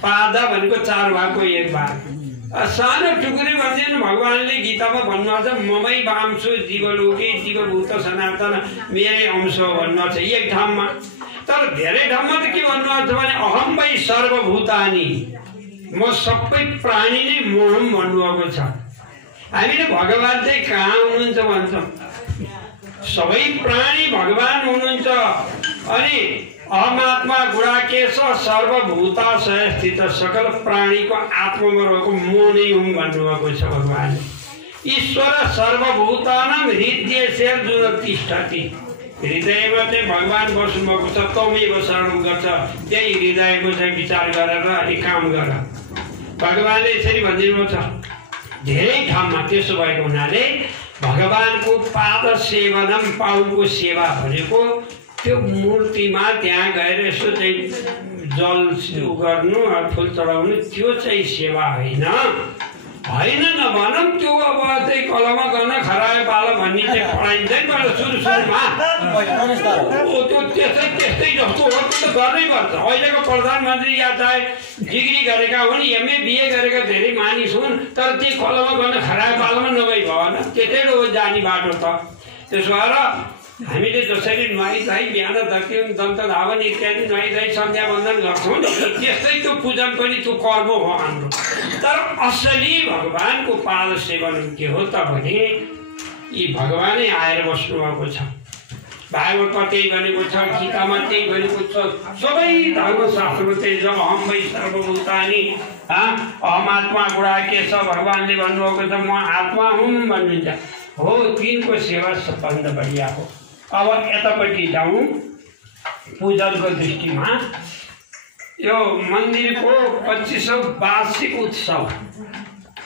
पादा भनेको 4 भागको 1 भाग। सानो टुक्री भनिदिनु भगवानले गीतामा भन्नुहुन्छ, ममै वांशो जीवलोके जीवभूत सनातन मेरै अंश भन्नुहुन्छ एक ठाउँमा। तर धेरै ठाउँमा त के भन्नुहुन्छ भने अहम वै सर्वभूतानि, म सबै प्राणी नै मोहम भन्नुभएको छ। हामीले भगवान चाहिँ कहाँ हुनुहुन्छ भन्छौँ, सबै प्राणी भगवान हुनुहुन्छ। अनि अहमात्मा गुणाकेश सर्वभूताशय स्थित, सकल प्राणीको आत्मामा रहेको म नै हुँ भन्नुभएको छ भगवान। ईश्वर सर्वभूतानां हृदयेषु जुन तिष्ठति, हृदयमा चाहिँ भगवान बस्नुभएको छ। तमेव शरणं गच्छ, त्यही हृदयको चाहिँ विचार गरेर अनि काम गर। भगवानले यसरी भनिदिनु छ धेरै ठाउँमा। त्यसो भएको हुनाले भगवानको पाद सेवनम, पाउको सेवा भनेको त्यो मूर्तिमा त्यहाँ गएर यसो चाहिँ जल गर्नु, फुल चढाउनु, त्यो चाहिँ सेवा होइन। होइन नभनौँ, त्यो अब चाहिँ कलमा गर्न खरायो पालो भन्ने चाहिँ पढाइन्छ नि सुरुमा। त्यो त्यस्तै जस्तो हो, त्यो त गर्नै पर्छ। अहिलेको प्रधानमन्त्री या चाहे डिग्री गरेका हुन्, MA BA गरेका धेरै मानिस हुन्, तर त्यही कलमा गर्न खरायो पालोमा नभई भएन। त्यतै हो जाने बाटो त। त्यसो भएर हामीले जसरी नुहाइधुवाइ बिहान धर्क्यौँ, दन्त धावन इत्यादि नुहाइधुवाइ सन्ध्या वन्दन गर्छौँ, त्यस्तै त्यो पूजन पनि त्यो कर्म हो हाम्रो। तर असली भगवानको पाद सेवन के हो त भने यी भगवानै आएर बस्नुभएको छ। भागवतमा त्यही भनेको छ, गीतामा त्यही भनेको छ, सबै धर्मशास्त्रमा त्यही छ। अहम वै सर्वभूतानि, अहमात्मा गुणाकेश, भगवानले भन्नुभएको छ म आत्मा हुँ भन्नुहुन्छ हो। तिनको सेवा सबभन्दा बढिया हो। अब यतापट्टि जाउँ पूजनको दृष्टिमा। यो मन्दिरको 25औं वार्षिक उत्सव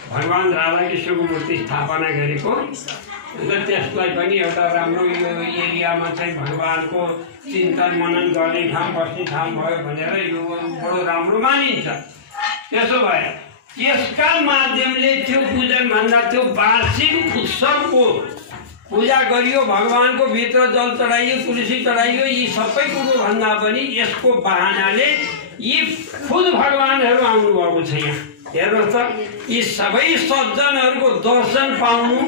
भगवान राधाकृष्णको मूर्ति स्थापना गरेको, अन्त त्यसलाई पनि एउटा राम्रो यो एरियामा चाहिँ भगवानको चिन्तन मनन गर्ने ठाउँ, बस्ने ठाउँ भयो भनेर यो बडो राम्रो मानिन्छ। त्यसो भए यसका माध्यमले त्यो पूजनभन्दा त्यो वार्षिक उत्सवको पूजा गरियो, भगवानको भित्र जल चढाइयो, तुलसी चढाइयो, यी सबै कुरो भन्दा पनि यसको बहानाले यी खुद भगवानहरू आउनुभएको छ यहाँ। हेर्नुहोस् त, यी सबै सज्जनहरूको दर्शन पाउनु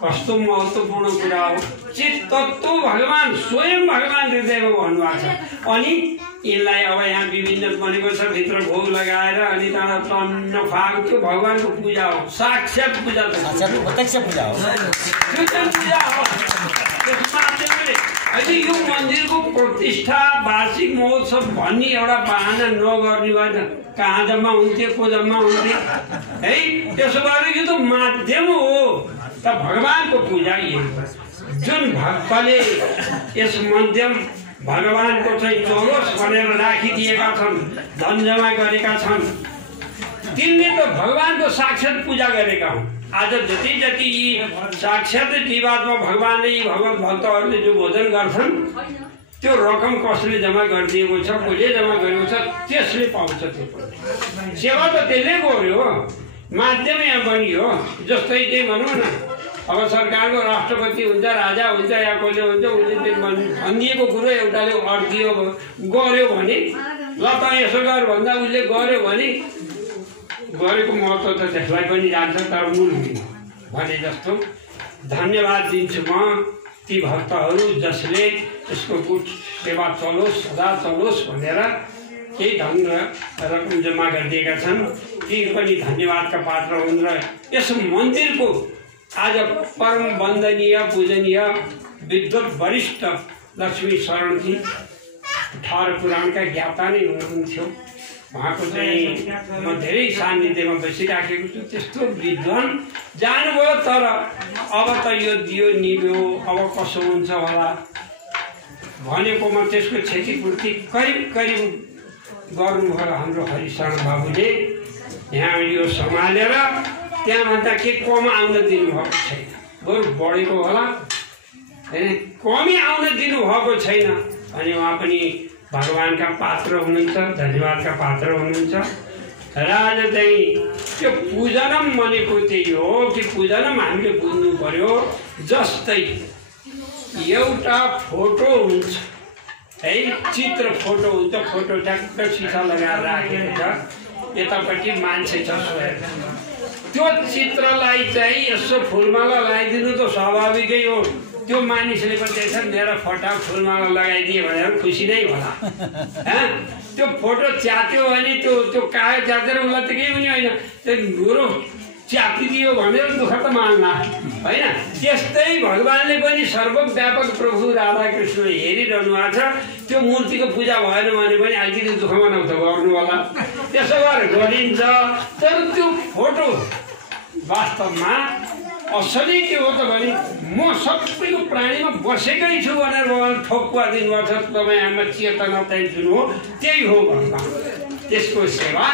कस्तो महत्त्वपूर्ण कुरा हो। चित्तत्व भगवान स्वयं भगवान हृदयमा भन्नुभएको छ। अनि यसलाई अब यहाँ विभिन्न बनेको छ, भित्र भोग लगाएर अनि त्यहाँबाट तन्न फाग, त्यो भगवानको पूजा हो। साक्षात् पूजा, प्रत्यक्ष पूजा हो, त्यो चाहिँ पूजा हो। त्यस माध्यमले अहिले यो मन्दिरको प्रतिष्ठा वार्षिक महोत्सव भन्ने एउटा बहाना नगर्ने भएन। कहाँ जम्मा हुन्थे, को जम्मा हुन्थे है। त्यसो भएर यो त माध्यम हो त भगवानको पूजा। जुन भक्तले यस माध्यम भगवानको चाहिँ चलोस् भनेर राखिदिएका छन्, धन जम्मा गरेका छन्, तिनले त भगवानको साक्षात् पूजा गरेका हुन्। आज जति जति यी साक्षात् जीवात्मा भगवानले, यी भगवत भक्तहरूले जो भोजन गर्छन्, त्यो रकम कसले जम्मा गरिदिएको छ, कसले जम्मा गरेको छ, त्यसले पाउँछ। त्यो सेवा त त्यसले गर्यो, माध्यम यहाँ बनियो। जस्तै चाहिँ भनौँ न, अब सरकारको राष्ट्रपति हुन्छ, राजा हुन्छ, या कसले हुन्छ, उसले भनिदिएको कुरो एउटाले अड्कियो गर्यो भने, ल त यसो गर भन्दा उसले गर्यो भने गरेको महत्त्व त त्यसलाई पनि जान्छ, तर मूल भने जस्तो। धन्यवाद दिन्छु म ती भक्तहरू जसले यसको गुड सेवा चलोस्, सदा चलोस् भनेर केही धन र रकम जम्मा गरिदिएका छन्। ती पनि धन्यवादका पात्र हुन्। र यस मन्दिरको आज परम वन्दनीय पूजनीय विद्वत वरिष्ठ लक्ष्मी शरणजी थर पुराणका ज्ञाता नै हुनुहुन्थ्यो। उहाँको चाहिँ म धेरै सान्निध्यमा बसिराखेको छु। त्यस्तो विद्वान जानुभयो, तर अब त यो दियो निभ्यो, अब कसो हुन्छ होला भनेकोमा त्यसको क्षतिपूर्ति करिब गर्नुभयो हाम्रो हरिशरण बाबुले। यहाँ यो सम्हालेर त्यहाँभन्दा के कम आउन दिनुभएको छैन, बरु बढेको होला, कमी आउन दिनुभएको छैन। अनि उहाँ पनि भगवानका पात्र हुनुहुन्छ, धन्यवादका पात्र हुनुहुन्छ। र आज चाहिँ त्यो पूजनम भनेको त्यही हो कि पूजनम हामीले बुझ्नु पर्यो। जस्तै एउटा फोटो हुन्छ है, चित्र फोटो हुन्छ, फोटो ठ्याक्क सिसा लगाएर राखेको छ, यतापट्टि मान्छे छ सोहेर। त्यो चित्रलाई चाहिँ यसो फुलमाला लगाइदिनु त स्वाभाविकै हो। त्यो मानिसले पनि त्यसो मेरो फोटो फुलमाला लगाइदिए भनेर खुसी नै होला। त्यो फोटो च्यात्यो भने त्यो कागज च्यातेर उसलाई त केही पनि होइन, त्यो मेरो च्यातिदियो भनेर दुःख त मान्ला होइन। त्यस्तै भगवान्ले पनि सर्वव्यापक प्रभु राधाकृष्ण हेरिरहनु भएको छ। त्यो मूर्तिको पूजा भएन भने पनि अलिकति दुःख मनाउँछ गर्नु होला, त्यसो गरेर गरिन्छ। तर त्यो फोटो वास्तवमा असली के हो त भने म सबैको प्राणीमा बसेकै छु भनेर भगवान् ठोक्वा दिनुभएको छ। तपाईँ हाम्रो चेतना चाहिँ जुन हो त्यही हो भगवान्। त्यसको सेवा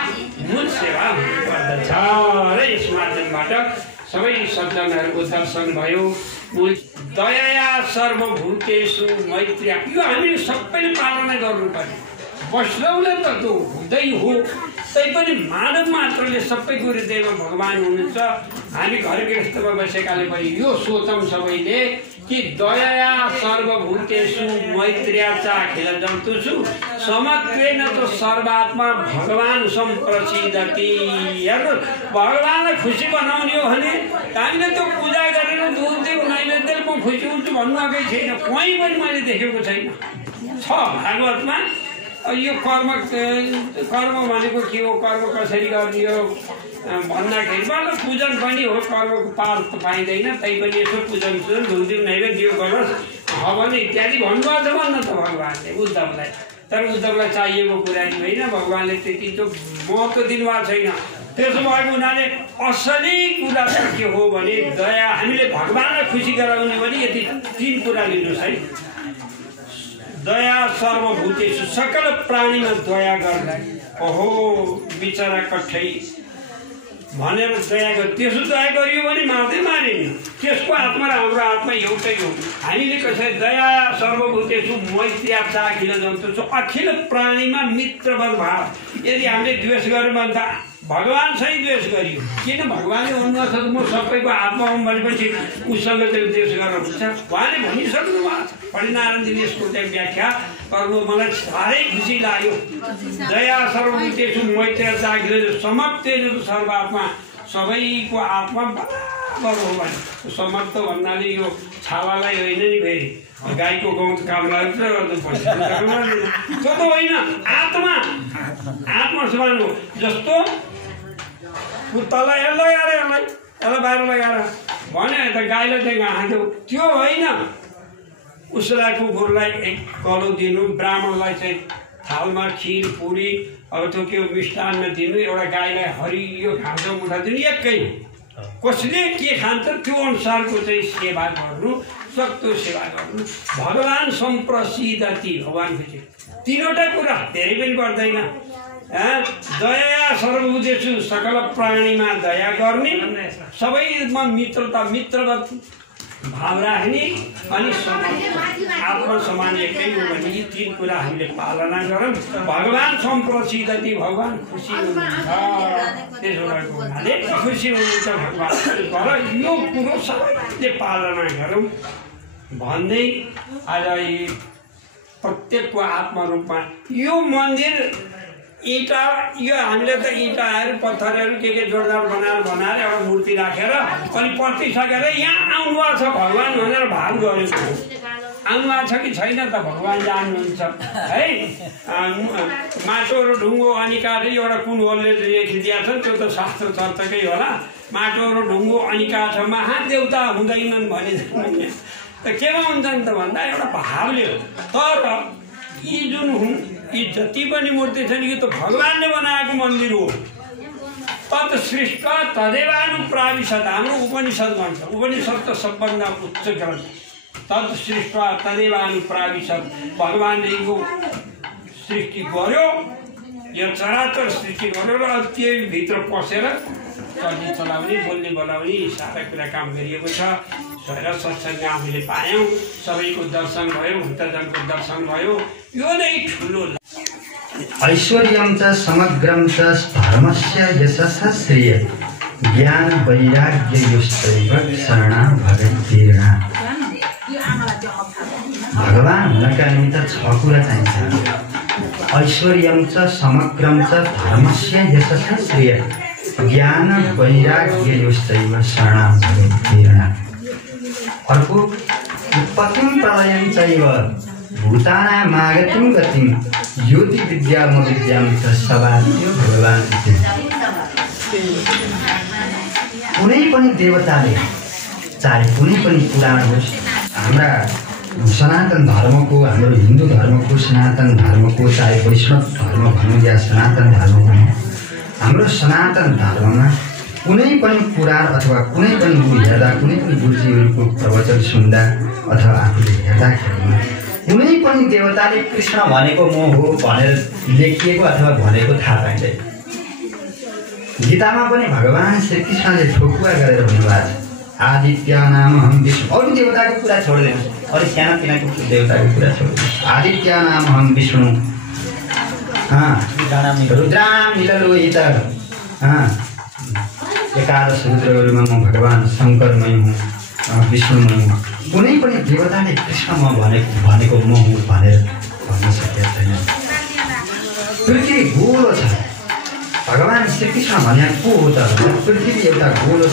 मूल सेवा हुनुपर्दछ र यस माध्यमबाट सबै सज्जनहरूको दर्शन भयो। दया सर्वभूतेषु मैत्री, यो हामीले सबैले पालना गर्नुपर्ने। वैष्णवले त त्यो हुँदै हो, तैपनि मानव मात्रले सबै गुरुदेव भगवान् हुनुहुन्छ। हामी घर गृहस्थमा बसेकाले पनि यो सोचौँ सबैले कि दया सर्वभूतेषु मैत्र्या च अखिल जन्तुषु समत्वेन त सर्वात्मा भगवान् सम्प्रसिद्धति। हेर्नु, भगवान्लाई खुसी बनाउने हो भने हामीले त्यो पूजा गरेर दुध दिउँ नैवेद्यले म खुसी हुन्छु भन्नुकै छैन, कहीँ पनि मैले देखेको छैन। छ भागवतमा यो कर्म भनेको के हो, कर्म कसरी गर्ने हो भन्दाखेरि मतलब पूजन पनि हो, कर्मको पार त पाइँदैन, तैपनि यसो पूजन धुलदिउँ नैवेद्य गर्नुहोस् हवन इत्यादि भन्नुभएको छ भन्न त भगवान्ले उद्धवलाई। तर उद्धवलाई चाहिएको कुरा नि होइन, भगवान्ले त्यति त्यो महत्त्व दिनुभएको छैन। त्यसो भएको हुनाले असली कुरा त के हो भने दया, हामीले भगवान्लाई खुसी गराउने भने यति 3 कुरा लिनुहोस् है। दया सर्वभूतेषु, सकल प्राणीमा दया गर्ने। ओहो बिचरा कठै भनेर दया गर, त्यसो दया गरियो भने मार्दै मारिन्न। त्यसको आत्मा र हाम्रो आत्मा एउटै हो। हामीले कसरी दया सर्वभूतेषु मैत्र्या च अखिल जन्तुषु, अखिल प्राणीमा मित्रवत भाव। यदि हामीले द्वेष गर्यो भने त भगवान्सँग द्वेष गरियो। किन भगवान्ले भन्नुभएको छ म सबैको आत्मा हुँ भनेपछि उसँग चाहिँ द्वेष गरेर हुन्छ उहाँले भनिसक्नु भएको छ। फणिनारायणजीले यसको चाहिँ व्याख्या गर्नु मलाई साह्रै खुसी लाग्यो। दया सर्वभूतेषु मैत्र्या च अखिल समत्वेन सर्वात्मा, सबैको आत्मा बराबर हो भने। समत्व भन्नाले यो छालालाई होइन नि, फेरि गाईको गौत कामलाई गर्नुपर्छ त्यो त होइन, आत्मा समान हो। जस्तो कुत्तालाई यसलाई बाहिर लगाएर भने त गाईलाई चाहिँ घाँस त्यो होइन, उसलाई कुकुरलाई एक कलो दिनु, ब्राह्मणलाई चाहिँ थालमा खिर पुरी अब त्यो के मिष्टान्न दिनु, एउटा गाईलाई हरियो घाँस मुठा दिनु, एकै कसले के खान्छ त्यो अनुसारको चाहिँ सेवा गर्नु, सक्दो सेवा गर्नु। भगवान् सम्प्रसिद्धति, भगवान् खुसी। 3वटा कुरा धेरै पनि पर्दैन। दया सर्वभूतेषु, सकल प्राणीमा दया गर्ने, सबैमा मित्रता मित्रवत भाव राख्ने, अनि आत्मा समान एकै हो भने यी 3 कुरा हामीले पालना गरौँ। भगवान् सम्प्रसिद्धति, भगवान् खुसी हुनुहुन्छ। त्यसो भएको हुनाले खुसी हुनुहुन्छ भगवान्, यो कुरो सबैले पालना गरौँ भन्दै आज प्रत्येकको आत्मा रूपमा यो मन्दिर इँटा, यो हामीले त इँटाहरू पत्थरहरू के जोरदार बनाएर एउटा मूर्ति राखेर अनि प्रतिसकेर यहाँ आउनुभएको छ भगवान् भनेर भाव गरेको हो। आउनुभएको छ कि छैन त भगवान् जान्नुहुन्छ है। माटो र ढुङ्गो अनि काठ एउटा कुन होलले लेखिदिएको छ, त्यो त शास्त्र चर्चकै होला। माटो र ढुङ्गो अनि काठ महादेवता हुँदैनन् भने त केमा हुन्छन् त भन्दा एउटा भावले हो। तर यी जुन हुन् यी जति पनि मूर्ति छन् यो त भगवानले बनाएको मन्दिर हो। तत् सृष्ट तदेवानुप्राविशत हाम्रो उपनिषद भन्छ। उपनिषद त सबभन्दा उच्च ग्रन्थ। तत् सृष्ट तदेवानुप्राविशत भगवानले यो सृष्टि गर्यो, यो चराचर सृष्टि गर्यो र त्यही भित्र पसेर चल्ने चलाउने बोल्ने बोलाउने सारा कुरा काम गरिएको छ। र सत्सङ्ग हामीले पायौँ, सबैको दर्शन भयो, भक्तजनको दर्शन भयो। यो नै ठुलो ऐश्वर्यं च समग्रं च धर्मस्य यशस्य श्रेय ज्ञान वैराग्य युष्टैव शरणं भगवतीर्णा। भगवान हुनका निमित्त 6 कुरा चाहिन्छ। ऐश्वर्यं च समग्रं च धर्मस्य यशस्य श्रेय ज्ञान वैराग्य युष्टैव शरणं भगवतीर्णा। अर्को उत्पत्तिं प्रलयं चैव भूतानामागतिं गतिं योति विद्यामविद्यां च सबाध्यो भगवान्। कुनै पनि देवताले चाहे कुनै पनि पुराण होस्, हाम्रा सनातन धर्मको, हाम्रो हिन्दू धर्मको, सनातन धर्मको, चाहे वैष्णव धर्म भनौँ या सनातन धर्म भनौँ, हाम्रो सनातन धर्ममा कुनै पनि पुराण अथवा कुनै पनि हेर्दा, कुनै पनि गुरुजीहरूको प्रवचन सुन्दा अथवा आफूले हेर्दाखेरिमा कुनै पनि देवताले कृष्ण भनेको म हो भनेर लेखिएको अथवा भनेको थाहा पाइँदैन। गीतामा पनि भगवान् श्रीकृष्णले ठोकुवा गरेर भन्नुभएको छ, आदित्यानाम हम विष्णु। अरू देवताको कुरा छोडिदिनुहोस्, अरू सानातिनाको देवताको कुरा छोडिदिनुहोस्। आदित्यानाम हम विष्णु, रुद्राणाम नीललोहित, एकादश रुद्रहरूमा म भगवान् शङ्करमय हुँ, विष्णुमय हुँ। कुनै पनि देवताले कृष्ण म भनेको म हुँ भनेर भन्न सकेका छैन। पृथ्वी गोलो छ, भगवान् श्रीकृष्ण भने को हो त? पृथ्वी एउटा गोलो छ।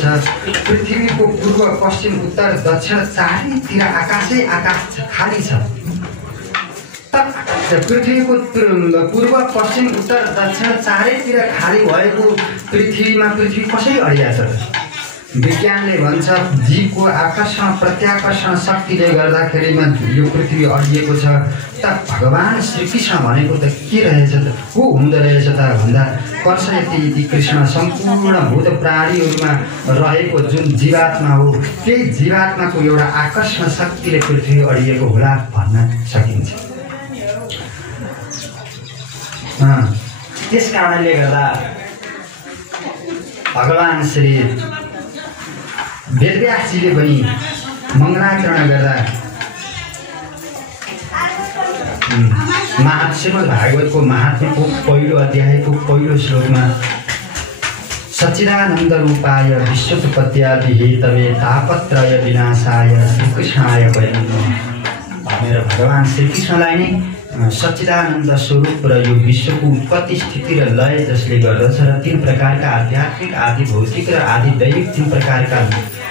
पृथ्वीको पूर्व पश्चिम उत्तर दक्षिण चारैतिर आकाशै आकाश खाली छ। पृथ्वीको पूर्व पश्चिम उत्तर दक्षिण चारैतिर खाली भएको पृथ्वीमा पृथ्वी कसरी अडिएको छ? विज्ञानले भन्छ जीवको आकर्षण प्रत्याकर्षण शक्तिले गर्दाखेरिमा यो पृथ्वी अडिएको छ। त भगवान् श्रीकृष्ण भनेको त के रहेछ त? को हुँदो रहेछ त भन्दा कर्षयति कृष्ण सम्पूर्ण भूत प्राणीहरूमा रहेको जुन जीवात्मा हो, त्यही जीवात्माको एउटा आकर्षण शक्तिले पृथ्वी अडिएको होला भन्न सकिन्छ। त्यस कारणले गर्दा भगवान् श्री वेदव्यासजीले पनि मङ्गलाचरण गर्दा श्रीमद् भागवतको महात्म्यको पहिलो अध्यायको पहिलो श्लोकमा सच्चिदानन्द रूपाय विश्वोत्पत्त्यादि हेतवे तापत्रय विनाशाय श्रीकृष्णाय वयं नमः भनेर भगवान् श्रीकृष्णलाई नै सच्चिदानन्द स्वरूप र यो विश्वको उत्पत्ति स्थिति र लय जसले गर्दछ र 3 प्रकारका आध्यात्मिक आदि भौतिक र आदि दैविक 3 प्रकारका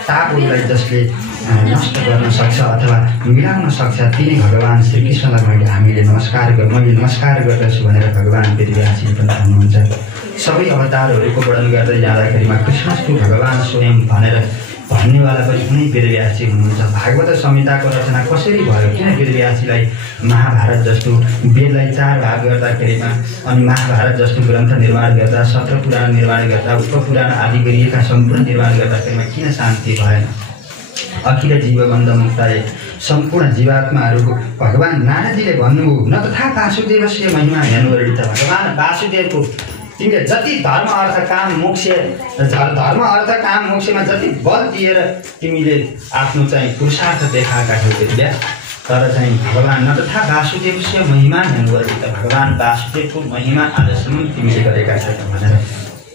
तापहरूलाई जसले नष्ट गर्न सक्छ अथवा मिलाउन सक्छ, तिनी भगवान् श्रीकृष्णलाई मैले नमस्कार गर्दछु भनेर भगवान् वेदव्यासजीले पनि भन्नुहुन्छ। सबै अवतारहरूको वर्णन गर्दै जाँदाखेरिमा कृष्णस्तु भगवान् स्वयं भनेर भन्नेवाला पनि कुनै वेदव्यासजी हुनुहुन्छ। भागवत संहिताको रचना कसरी भयो? किन वेदव्यासजीलाई महाभारत जस्तो वेदलाई 4 भाग गर्दाखेरिमा अनि महाभारत जस्तो ग्रन्थ निर्माण गर्दा, 17 पुराण निर्माण गर्दा, उपपुराण आदि गरिएका सम्पूर्ण निर्माण गर्दाखेरिमा किन शान्ति भएन? अखिल जीवबन्ध मुक्ताय सम्पूर्ण जीवात्माहरूको भगवान् नारदजीले भन्नुभयो, न तथा वासुदेवस्य महिमा हेर्नुवर्णित। भगवान् वासुदेवको तिमीले जति धर्म अर्थ काम मोक्षमा जति बल दिएर तिमीले आफ्नो चाहिँ पुरुषार्थ देखाएका छौ वेदव्यास, तर चाहिँ भगवान् न तथा वासुदेवस्य महिमा हेर्नुवर्णित। भगवान् वासुदेवको महिमा आजसम्म तिमीले गरेका छैन भनेर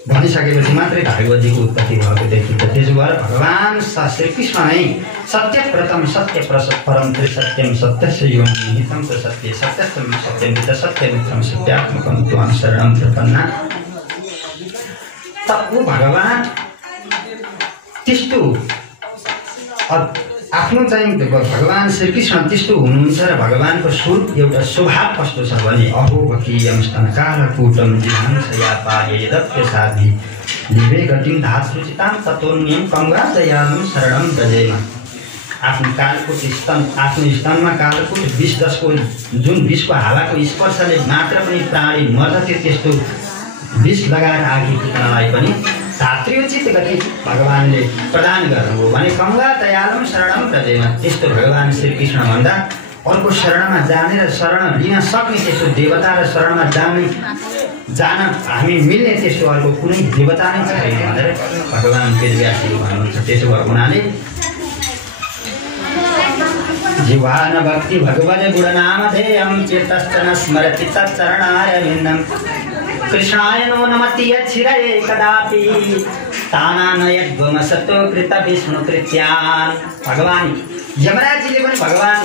भनिसकेपछि मात्रै भागवतजीको उत्पत्ति भएको देखिन्छ। त्यसो भएर भगवान् श्रीकृष्ण नै सत्य प्रथम सत्य परम त्रिसत्यम सत्यस्य योनि निहितं च सत्ये सत्यम सत्यमित सत्यमित्रं सत्यात्मकं त्वां शरणं प्रपन्ना। त ऊ भगवान् त्यस्तो आफ्नो चाहिँ भगवान् श्रीकृष्ण त्यस्तो हुनुहुन्छ र भगवानको स्वरूप एउटा स्वभाव कस्तो छ भने अहोबकीयं स्तनकालकूटं जिह्वांसया आफ्नो कालकुट आफ्नो स्तनमा कालकुट विष जसको जुन विषको हावाको स्पर्शले मात्र पनि प्राणी मर्दथ्यो त्यस्तो विष लगाएर आगे पुग्नलाई पनि धात्र्योचित गति भगवानले प्रदान गर्नुभयो भने गङ्गा दयालु शरणम प्रदेमा। त्यस्तो भगवान श्रीकृष्ण भन्दा अर्को शरणमा जाने र शरण लिन सक्ने त्यस्तो देवता र शरणमा जान हामी मिल्ने त्यस्तो अर्को कुनै देवता नै छैन भनेर भगवान वेदव्यासले भन्नुहुन्छ। त्यसो भएको हुनाले जीवान भक्ति भगवते गुणनामधेयं चेतश्चन स्मरति तच्चरणारविन्दं कृष्णाय नो नमति यच्छिरये कदापि तानानयद्वमसतो कृत विष्णु कृत्यान्। भगवान यमराजजीले पनि भगवान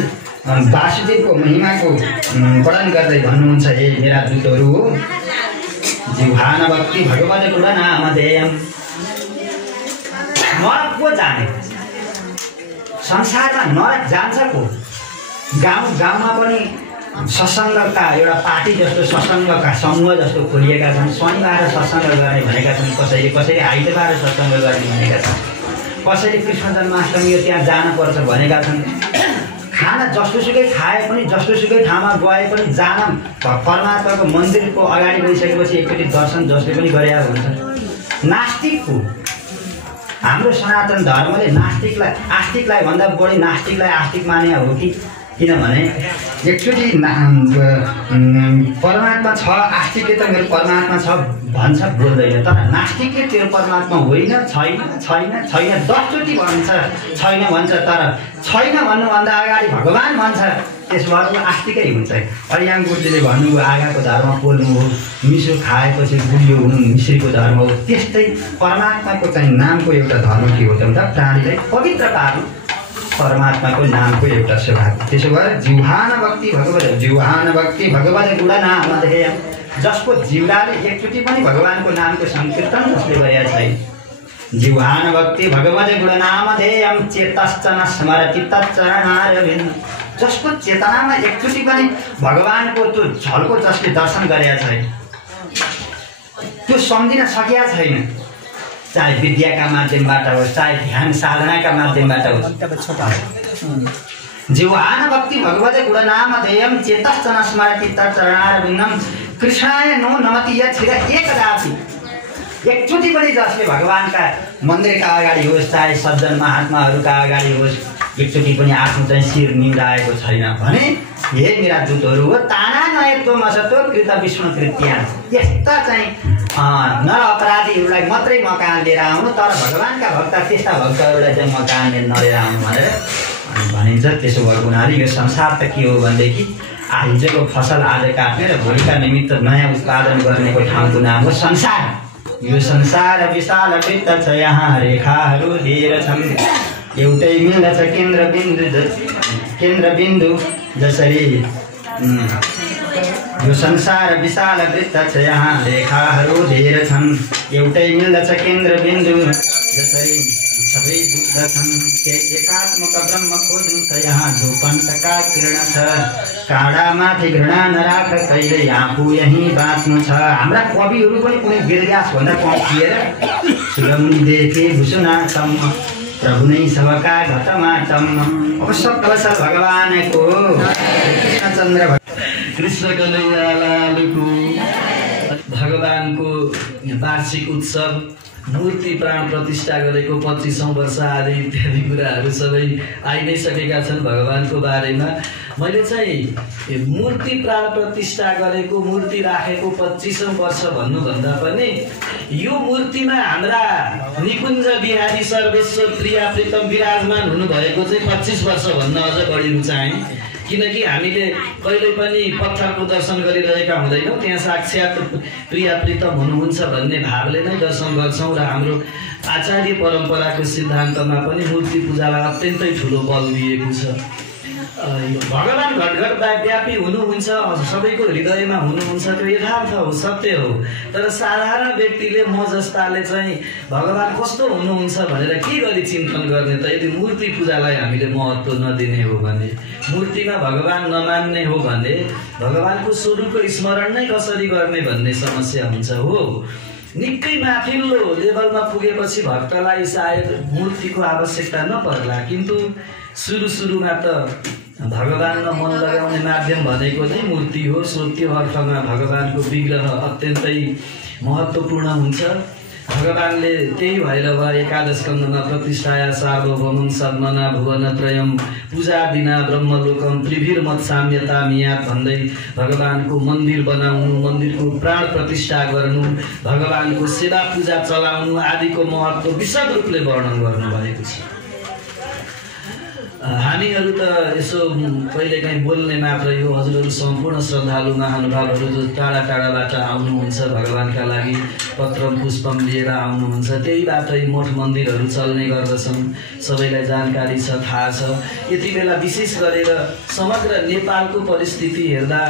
वासुदेवको महिमाको वर्णन गर्दै भन्नुहुन्छ, हे मेरा दूतहरू हो, जिह्वान भक्ति भगवते गुणनामधेयं। नरक को जाने, संसारमा नरक जान्छ को? गाउँमा पनि सत्सङ्गका एउटा पार्टी जस्तो सत्सङ्गका समूह जस्तो खोलिएका छन्। शनिबार सत्सङ्ग गर्ने भनेका छन्, कसैले आइतबार सत्सङ्ग गर्ने भनेका छन्, कसैले कृष्ण जन्माष्टमी त्यहाँ जानुपर्छ भनेका छन्। खाना जस्तोसुकै खाए पनि जस्तोसुकै ठाउँमा गए पनि जान परमात्माको मन्दिरको अगाडि गइसकेपछि एकचोटि दर्शन जसले पनि गरे हुन्छ। नास्तिकको हाम्रो सनातन धर्मले आस्तिकलाई भन्दा बढी नास्तिकलाई आस्तिक माने हो कि? किनभने एकचोटि परमात्मा छ, आस्तिकले त मेरो परमात्मा छ भन्छ बोल्दैन, तर नास्तिकले तेरो परमात्मा होइन छैन छैन छैन 10 चोटि भन्छ छैन भन्छ, तर छैन भन्नुभन्दा अगाडि भगवान भन्छ। त्यसो भएर आस्तिकै हुन्छ। अरियाङ गुरुजीले भन्नुभयो आगाको धर्म पोल्नु हो, मिसो खाएपछि गुलियो हुनु मिश्रीको धर्म हो। त्यस्तै परमात्माको चाहिँ नामको एउटा धर्म के हो त भन्दा प्राणीलाई पवित्र पार्नु परमात्माको नामको एउटा सेवा। त्यसो भएर जिह्वान भक्ति भगवते गुणनामधेयं, जसको जिह्वाले एकचोटि पनि भगवानको नामको संकीर्तन जसले गरेका छैन। जिह्वान भक्ति भगवते गुणनामधेयं चेतश्चन स्मरति तच्चरणारविन्दं, जसको चेतनामा एकचोटि पनि भगवानको त्यो झल्को जसले दर्शन गरेका छैन, त्यो सम्झिन सकेका छैन, चाहे विद्याका माध्यमबाट होस् चाहे ध्यान साधनाका माध्यमबाट होस्। जिह्वान भक्ति भगवते गुणनामधेयं चेतश्चन स्मरति तच्चरणारविन्दं कृष्णाय नो नमति यच्छिरये कदापि। एकचोटि पनि जसले भगवानका मन्दिरका अगाडि होस् चाहे सज्जन महात्माहरूका अगाडि होस् एकचोटि पनि आफ्नो चाहिँ शिर निम्राएको छैन भने हे मेरा दूतहरू हो, ताना नयत्वम असतो कृत विष्णु कृत्यान्। यस्ता चाहिँ नर अपराधीहरूलाई मात्रै मकान लिएर आउनु, तर भगवानका भक्त त्यस्ता भक्तहरूलाई चाहिँ मकान नलिएर आउनु भनेर भनिन्छ। त्यसो भएको हुनाले यो संसार त के हो भनेदेखि हिजोको फसल आज काट्ने र भोलिका निमित्त नयाँ उत्पादन गर्नेको ठाउँको नाम हो संसार। यो संसार विशाल वृत्त छ, यहाँ रेखाहरू धेर छन्, एउटै मिल्दछ केन्द्रबिन्दु जसरी। यो संसार विशाल वृत्त छ, यहाँ रेखाहरू धेर छन्, एउटै मिल्दछ केन्द्रबिन्दु जसरी। सबै दुख्दछन् एकात्मक ब्रह्म खोज्नु छ, यहाँ जो पन्तका किरण छ, काँडामाथि घृणा नराख कहिले आफू यहीँ बाँच्नु छ। हाम्रा कविहरू पनि कुनै वेदव्यास भन्दा कम थिएर सुरमुनि देखे भुसुनासम्म प्रभु नै सबका घटमाटम्म। अब सब छ भगवानको कृष्णचन्द्र कृष्ण कन्हैयालालको भगवानको वार्षिक उत्सव मूर्ति प्राण प्रतिष्ठा गरेको 25औं वर्ष आदि इत्यादि कुराहरू सबै आइ नै सकेका छन्। भगवानको बारेमा मैले चाहिँ मूर्ति प्राण प्रतिष्ठा गरेको मूर्ति राखेको 25औं वर्ष भन्नुभन्दा पनि यो मूर्तिमा हाम्रा निकुञ्ज बिहारी सर्वेश्वर प्रिया प्रीतम विराजमान हुनुभएको चाहिँ 25 वर्ष भन्न अझ बढी रुचाएँ। किनकि हामीले कहिल्यै पनि पत्थरको दर्शन गरिरहेका हुँदैनौँ, त्यहाँ साक्षात प्रिया प्रीतम हुनुहुन्छ भन्ने भावले नै दर्शन गर्छौँ। र हाम्रो आचार्य परम्पराको सिद्धान्तमा पनि मूर्ति पूजालाई अत्यन्तै ठुलो बल दिएको छ। भगवान घटघट व्यापी हुनुहुन्छ, सबैको हृदयमा हुनुहुन्छ, त्यो यथार्थ हो, सत्य हो। तर साधारण व्यक्तिले म जस्ताले चाहिँ भगवान कस्तो हुनुहुन्छ भनेर के गरी चिन्तन गर्ने त? यदि मूर्ति पूजालाई हामीले महत्त्व नदिने हो भने, मूर्तिमा भगवान नमान्ने हो भने भगवानको स्वरूपको स्मरण नै कसरी गर्ने भन्ने समस्या हुन्छ। हो निकै माथिल्लो लेभलमा पुगेपछि भक्तलाई सायद मूर्तिको आवश्यकता नपर्ला, किन्तु सुरुमा त भगवानमा मन लगाउने माध्यम भनेको नै मूर्ति हो। सो त्यो अर्थमा भगवानको विग्रह अत्यन्तै महत्त्वपूर्ण हुन्छ। भगवानले त्यही भएर वा एकादश स्कन्धमा प्रतिष्ठाया सार्वभौमं सद्मना भुवनत्रयम् पूजा बिना ब्रह्मलोकम त्रिभिर्मत साम्यता मियात भन्दै भगवानको मन्दिर बनाउनु, मन्दिरको प्राण प्रतिष्ठा गर्नु, भगवानको सेवा पूजा चलाउनु आदिको महत्त्व विशद रूपले वर्णन गर्नुभएको छ। हामीहरू त यसो कहिलेकाहीँ बोल्ने मात्रै हो। हजुरहरू सम्पूर्ण श्रद्धालु महानुभावहरू जो टाढा टाढाबाट आउनुहुन्छ भगवानका लागि पत्रम पुष्पम लिएर आउनुहुन्छ, त्यही बाटै मठ मन्दिरहरू चल्ने गर्दछन्। सबैलाई जानकारी छ, थाहा छ। यति बेला विशेष गरेर समग्र नेपालको परिस्थिति हेर्दा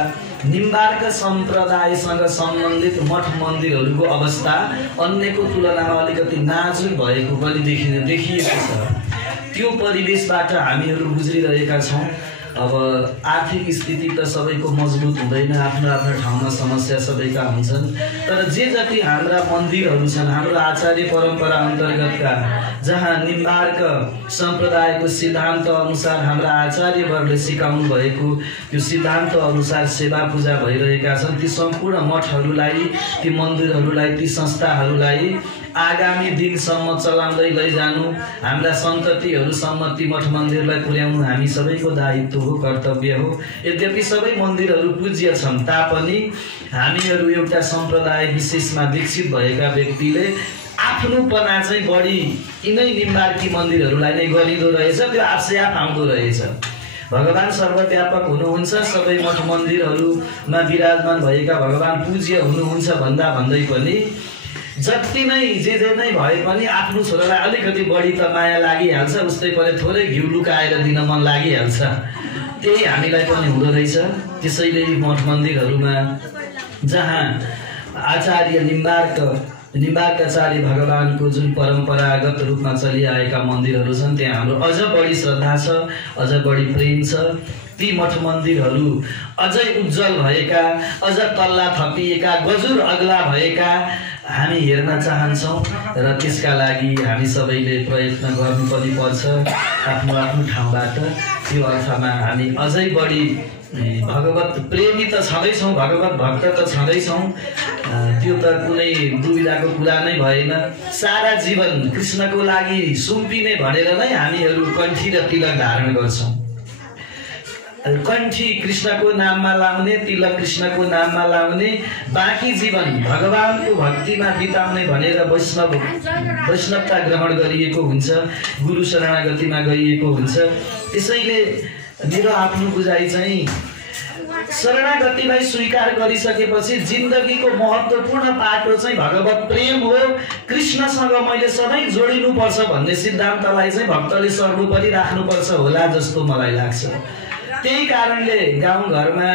निम्बार्क सम्प्रदायसँग सम्बन्धित मठ मन्दिरहरूको अवस्था अन्यको तुलनामा अलिकति नाजुक भएको पनि देखिएको छ। त्यो परिवेशबाट हामीहरू गुज्रिरहेका छौँ। अब आर्थिक स्थिति त सबैको मजबुत हुँदैन, आफ्नो आफ्नो ठाउँमा समस्या सबैका हुन्छन्। तर जे जति हाम्रा मन्दिरहरू छन्, हाम्रो आचार्य परम्परा अन्तर्गतका, जहाँ निम्बार्क सम्प्रदायको सिद्धान्त अनुसार हाम्रा आचार्यवर्गले सिकाउनु भएको त्यो सिद्धान्त अनुसार सेवा पूजा भइरहेका छन्, ती सम्पूर्ण मठहरूलाई, ती मन्दिरहरूलाई, ती संस्थाहरूलाई आगामी दिनसम्म चलाउँदै लैजानु, हाम्रा सन्ततिहरूसम्म ती मठ मन्दिरलाई पुर्याउनु हामी सबैको दायित्व हो, कर्तव्य हो। यद्यपि सबै मन्दिरहरू पूज्य छन् तापनि हामीहरू एउटा सम्प्रदाय विशेषमा दीक्षित भएका व्यक्तिले आफ्नोपना चाहिँ बढी यिनै निम्बार्की मन्दिरहरूलाई नै गरिँदो रहेछ। त्यो आफसे आफ आउँदो रहेछ। भगवान सर्वव्यापक हुनुहुन्छ, सबै मठ मन्दिरहरूमा विराजमान भएका भगवान पूज्य हुनुहुन्छ भन्दै पनि जति नै जे नै भए पनि आफ्नो छोरालाई अलिकति बढी त माया लागिहाल्छ, उस्तै पनि थोरै घिउ लुकाएर दिन मन लागिहाल्छ। त्यही हामीलाई पनि हुँदो रहेछ। त्यसैले मठ मन्दिरहरूमा जहाँ आचार्य निम्बार्काचार्य भगवानको जुन परम्परागत रूपमा चलिआएका मन्दिरहरू छन्, त्यहाँ हाम्रो अझ बढी श्रद्धा छ, अझ बढी प्रेम छ। ती मठ मन्दिरहरू अझै उज्जवल भएका, अझ तल्ला थपिएका, गजुर अग्ला भएका हामी हेर्न चाहन्छौँ र त्यसका लागि हामी सबैले प्रयत्न गर्नु पनि पर्छ आफ्नो आफ्नो ठाउँबाट। त्यो अर्थमा हामी अझै बढी भगवत प्रेमी त छँदैछौँ, भगवत भक्त त छँदैछौँ, त्यो त कुनै दुविधाको कुरा नै भएन। सारा जीवन कृष्णको लागि सुम्पिने भनेर नै हामीहरू कण्ठी र तिलक धारण गर्छौँ। कण्ठी कृष्णको नाममा लाउने, तिलक कृष्णको नाममा लाउने, बाँकी जीवन भगवानको भक्तिमा बिताउने भनेर वैष्णवता ग्रहण गरिएको हुन्छ, गुरु शरणागतिमा गइएको हुन्छ। त्यसैले मेरो आफ्नो बुझाइ चाहिँ शरणागतिलाई स्वीकार गरिसकेपछि जिन्दगीको महत्त्वपूर्ण पाटो चाहिँ भगवत प्रेम हो। कृष्णसँग मैले सधैँ जोडिनुपर्छ भन्ने सिद्धान्तलाई चाहिँ भक्तले सर्वोपरि राख्नुपर्छ होला जस्तो मलाई लाग्छ। त्यही कारणले गाउँघरमा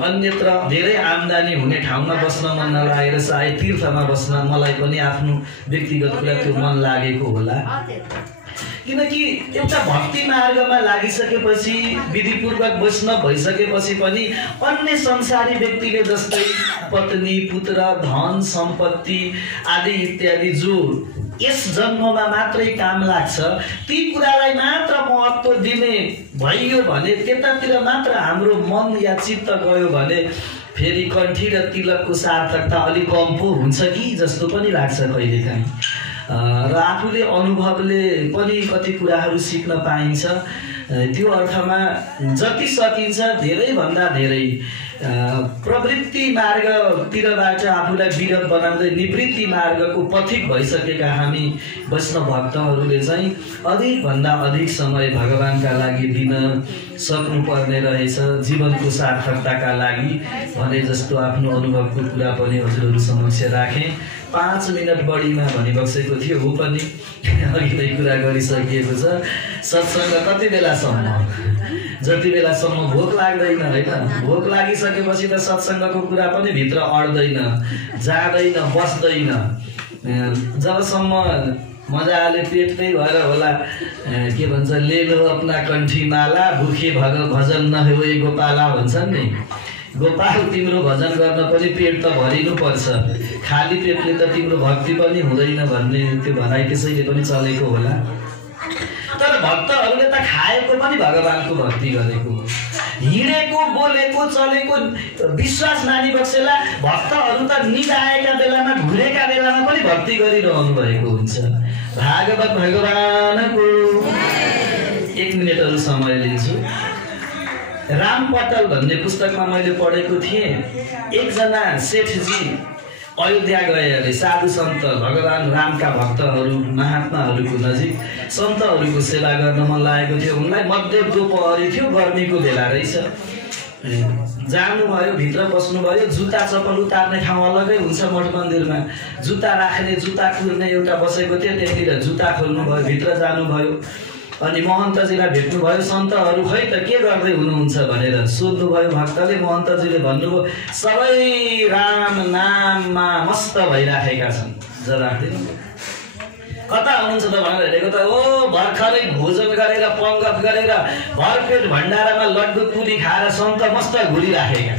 अन्यत्र धेरै आम्दानी हुने ठाउँमा बस्न मन नलागेर सायद तीर्थमा बस्न मलाई पनि आफ्नो व्यक्तिगत कुरा त्यो मन लागेको होला। किनकि एउटा भक्ति मार्गमा लागिसकेपछि, विधिपूर्वक वैष्णव भइसकेपछि पनि अन्य संसारी व्यक्तिले जस्तै पत्नी, पुत्र, धन सम्पत्ति आदि इत्यादि जो यस जन्ममा मात्रै काम लाग्छ, ती कुरालाई मात्र महत्त्व दिने भइयो भने, त्यतातिर मात्र हाम्रो मन या चित्त गयो भने फेरि कण्ठी र तिलकको सार्थकता अलिक कम पो हुन्छ कि जस्तो पनि लाग्छ कहिलेकाहीँ। र आफूले अनुभवले पनि कति कुराहरू सिक्न पाइन्छ। त्यो अर्थमा जति सकिन्छ धेरैभन्दा धेरै प्रवृत्ति मार्गतिरबाट आफूलाई विरत बनाउँदै निवृत्ति मार्गको पथिक भइसकेका हामी वैष्णव भक्तहरूले चाहिँ अधिकभन्दा अधिक समय भगवानका लागि दिन सक्नुपर्ने रहेछ, जीवनको सार्थकताका लागि भने जस्तो आफ्नो अनुभवको कुरा पनि हजुरहरू समक्ष राखेँ। 5 मिनट बढीमा भनिबसेको थियो, हो पनि अघिल्लै कुरा गरिसकिएको छ। सत्सङ्ग कति बेलासम्म? जति बेलासम्म भोक लाग्दैन, होइन? भोक लागिसकेपछि त सत्सङ्गको कुरा पनि भित्र अड्दैन, जाँदैन, बस्दैन। जबसम्म मजाले पेटमै भएर होला, के भन्छ, ले लो अपना कण्ठी माला, भुखे भजन नहोए गोपाला भन्छन् नि। गोपाल तिम्रो भजन गर्न पनि पेट त भरिनु पर्छ, खाली पेटले त तिम्रो भक्ति पनि हुँदैन भन्ने त्यो भनाइ त्यसैले पनि चलेको होला। तर भक्तहरूले त खाएको पनि भगवानको भक्ति गरेको, हिँडेको बोलेको चलेको विश्वास मानि बसेला। भक्तहरू त निदाएका बेलामा घुरेका बेलामा पनि भक्ति गरिरहनु भएको हुन्छ। भागवत भगवानको 1 मिनेटहरू समय लिन्छु। राम पटल भन्ने पुस्तकमा मैले पढेको थिएँ, एकजना सेठजी अयोध्या गए अरे साधु सन्त भगवान रामका भक्तहरू महात्माहरूको नजिक सन्तहरूको सेवा गर्न मन लागेको थियो। उनलाई मध्य दोपहरी थियो, गर्मीको बेला रहेछ। जानुभयो, भित्र बस्नुभयो। जुत्ता चप्पल उतार्ने ठाउँ अलगै हुन्छ मठ मन्दिरमा, जुत्ता राख्ने जुत्ता कुर्ने एउटा बसेको थियो, त्यतिर जुत्ता खोल्नुभयो, भित्र जानुभयो। अनि महन्तजीलाई भेट्नुभयो। सन्तहरू खै त के गर्दै हुनुहुन्छ भनेर सोध्नुभयो। भक्तले महन्तजीले भन्नुभयो, सबै राम नाममा मस्त भइराखेका छन्। जवाफ दिनु, कता हुनुहुन्छ त भनेर हेरेको त भर्खरै भोजन गरेर पङ्गत गरेर भरपेट भण्डारामा लड्डु पुरी खाएर सन्त मस्त घुरिराखेका।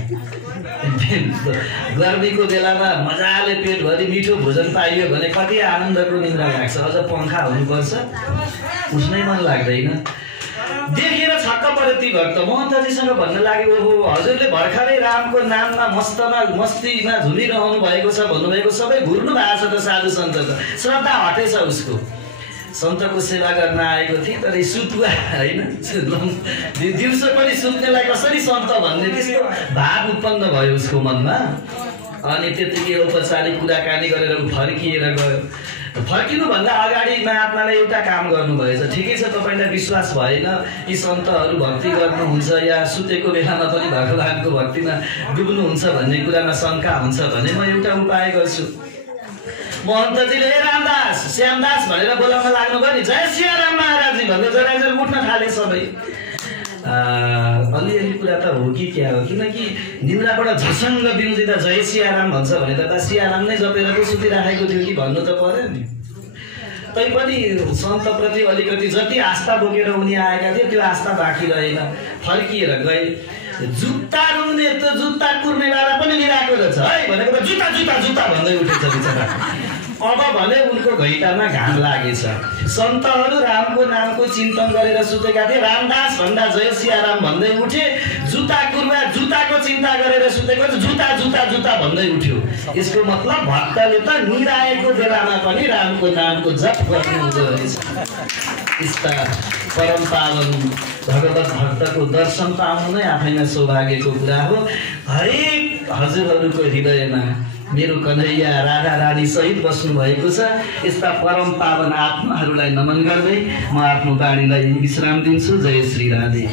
गर्मीको बेलामा मजाले पेटभरि मिठो भोजन पाइयो भने कति आनन्दको निद्रा लाग्छ। अझ पङ्खा हुनुपर्छ, उठ्नै मन लाग्दैन। देखेर छक्क पऱ्यो ती भक्त। महन्तजीसँग भन्न लाग्यो, ओहो हजुरले भर्खरै रामको नाममा मस्तीमा झुलिरहनु भएको छ भन्नुभएको, सबै घुर्नु भएको छ त साधु सन्त त। श्रद्धा हटेछ उसको। सन्तको सेवा गर्न आएको थिएँ तर सुतुवा होइन, दिउँसो पनि सुत्नेलाई कसरी सन्त भन्ने त्यस्तो भाव उत्पन्न भयो उसको मनमा। अनि त्यतिकै औपचारिक कुराकानी गरेर फर्किएर गयो। फर्किनुभन्दा अगाडि महात्माले एउटा काम गर्नुभएछ। ठिकै छ, तपाईँलाई विश्वास भएन यी सन्तहरू भक्ति गर्नुहुन्छ या सुतेको बेलामा पनि भगवानको भक्तिमा डुब्नुहुन्छ भन्ने कुरामा शङ्का हुन्छ भने म एउटा उपाय गर्छु। महन्तजीले रामदास श्यामदास भनेर बोलाउन लाग्नुभयो नि। जय सियाराम महाराजी भन्दै जराजर उठ्न थाले सबै। अलिअलि कुरा त हो कि क्या हो, किनकि निन्द्राबाट झसङ्ग बिउजिँदा जय सियाराम भन्छ भने त सियाराम नै जपेर पो सुतिराखेको थियो कि भन्नु त पर्यो नि। तैपनि सन्तप्रति अलिकति जति आस्था बोकेर उनी आएका थिए त्यो आस्था बाँकी रहेन। फर्किएर गए। जुत्ता रुने त जुत्ता कुर्नेवाला पनि लिएको रहेछ है भनेको त जुत्ता जुत्ता जुत्ता भन्दै उठेछ बिचरा। अब भने उनको घैँटामा घाम लागेछ। सन्तहरू रामको नामको चिन्तन गरेर सुतेका थिए। रामदास भन्दा जय सियाराम भन्दै उठे। जुत्ता कुर्वा जुत्ताको चिन्ता गरेर सुतेको जुत्ता जुत्ता जुत्ता भन्दै उठ्यो। यसको मतलब भक्तले त निराएको बेलामा पनि रामको नामको जप गर्नुहुँदो रहेछ। यस्ता परम पावन भगवत भक्तको दर्शन पाउनु नै आफैमा सौभाग्यको कुरा हो। हरेक हजुरहरूको हृदयमा मेरो कन्हैया राधा रानी सहित बस्नु भएको छ। यस्ता परम पावन आत्माहरूलाई नमन गर्दै म आफ्नो बाणीलाई विश्राम दिन्छु। जय श्री राधे।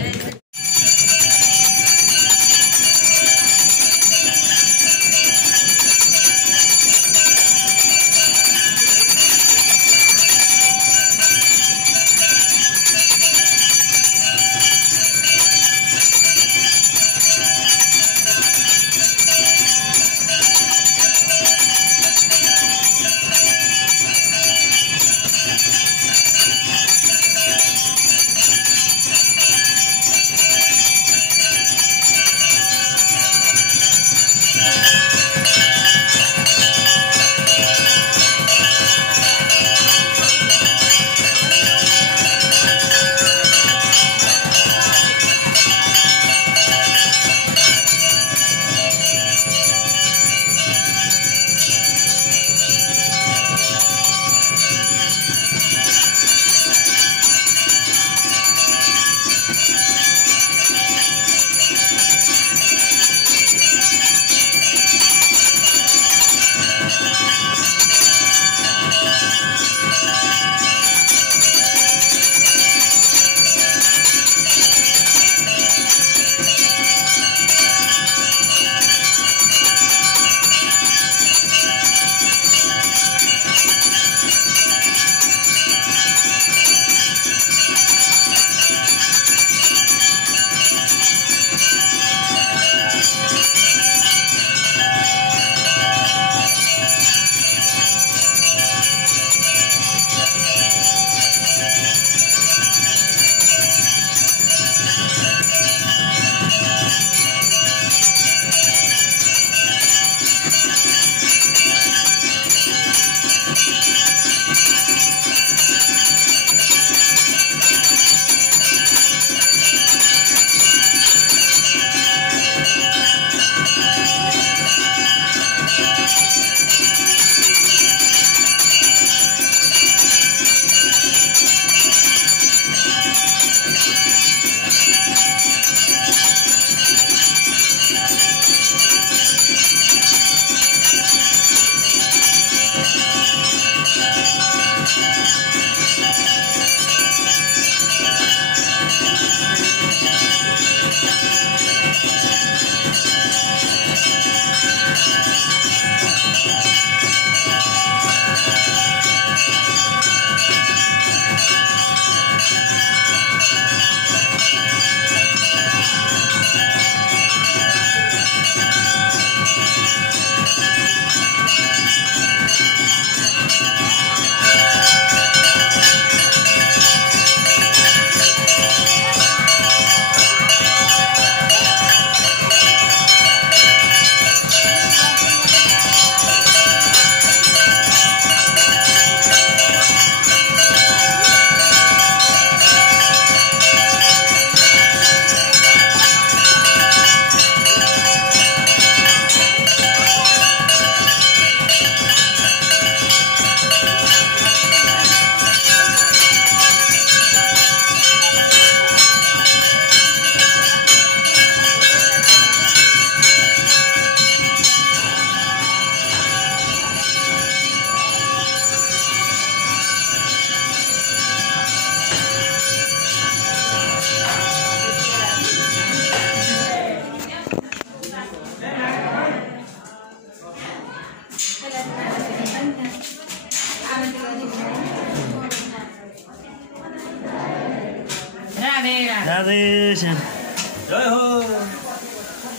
श्याम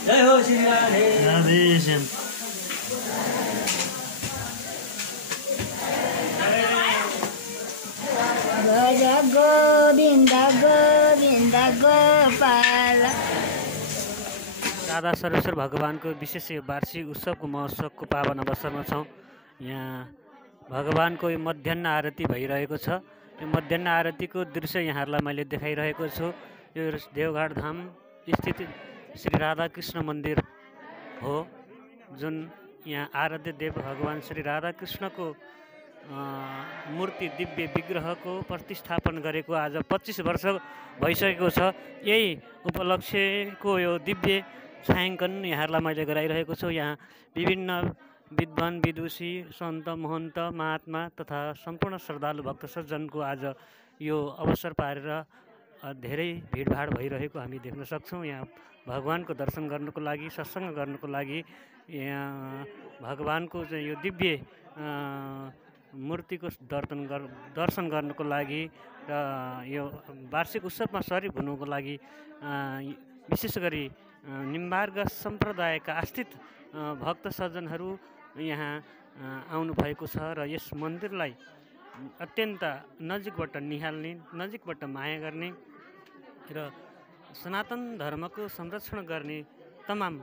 जय हो श्री राधे राधे श्याम भज गोविन्द गोविन्द गोपाल। राधा सर्वेश्वर भगवानको विशेष यो वार्षिक उत्सवको महोत्सवको पावन अवसरमा छौँ। यहाँ भगवानको यो मध्याह्न आरती भइरहेको छ। यो मध्याह्न आरतीको दृश्य यहाँहरूलाई मैले देखाइरहेको छु। यो देवघाट धाम स्थित श्री राधाकृष्ण मन्दिर हो, जुन यहाँ आराध्य देव भगवान श्री राधाकृष्णको मूर्ति दिव्य विग्रहको प्रतिष्ठापन गरेको आज 25 वर्ष भइसकेको छ। यही उपलक्ष्यको यो दिव्य छायाङ्कन यहाँहरूलाई मैले गराइरहेको छु। यहाँ विभिन्न विद्वान विदुषी सन्त महन्त महात्मा तथा सम्पूर्ण श्रद्धालु भक्त सज्जनको आज यो अवसर पारेर धेरै भिडभाड भइरहेको हामी देख्न सक्छौँ। यहाँ भगवानको दर्शन गर्नको लागि, सत्सङ्ग गर्नको लागि, यहाँ भगवानको चाहिँ यो दिव्य मूर्तिको दर्शन गर्नको लागि र यो वार्षिक उत्सवमा सरिक हुनुको लागि विशेष गरी निम्बार्ग सम्प्रदायका आस्थित भक्त सज्जनहरू यहाँ आउनुभएको छ र यस मन्दिरलाई अत्यन्त नजिकबाट निहाल्ने, नजिकबाट माया गर्ने र सनातन धर्मको संरक्षण गर्ने तमाम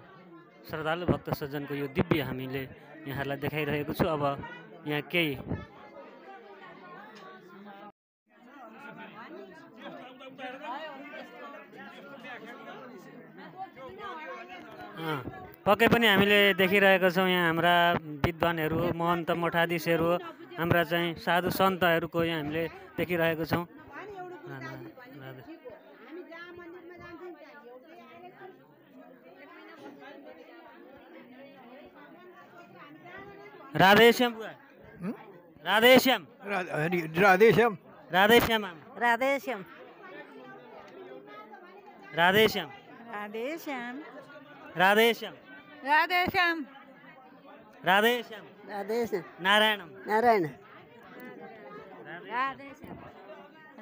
श्रद्धालु भक्त सज्जनको यो दिव्य हामीले यहाँलाई देखाइरहेको छु। अब यहाँ केही पक्कै पनि हामीले देखिरहेका छौँ। यहाँ हाम्रा विद्वानहरू, महन्त मठाधीशहरू, हाम्रा चाहिँ साधु सन्तहरूको यहाँ हामीले देखिरहेको छौँ। राधेश्याम राधेश्याम राधेश्याम राधेश्याम राधेश्याम राधेश्याम राधेश्याम राधेश्याम राधेश्याम राधेश्याम राधेश्याम नारायणम नारायण राधेश्याम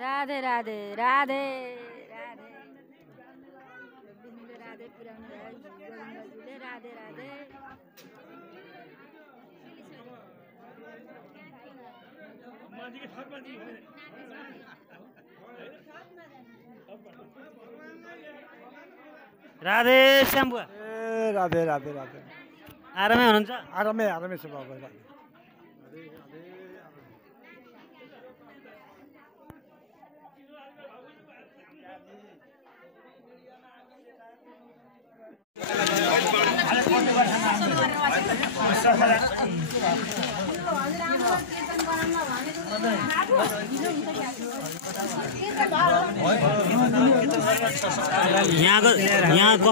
राधे राधे राधे राधे गोविंद राधे पुराने गोविंद राधे राधे। राधेश्याम बुवा राधे राधे राधे आरामै हुनुहुन्छ? आरामै आरामै छ बाबा। यहाँको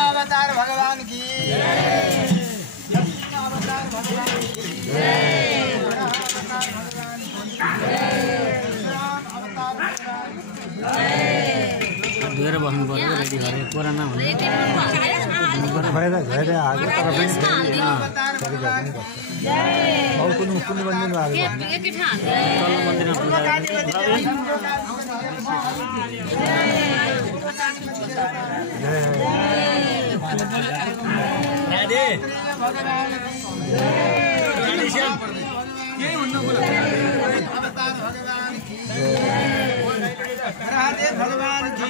अवतार भगवान की धोएर बस्नु पर्यो, रेडी भएर पुराना हुन्छ। भगवान की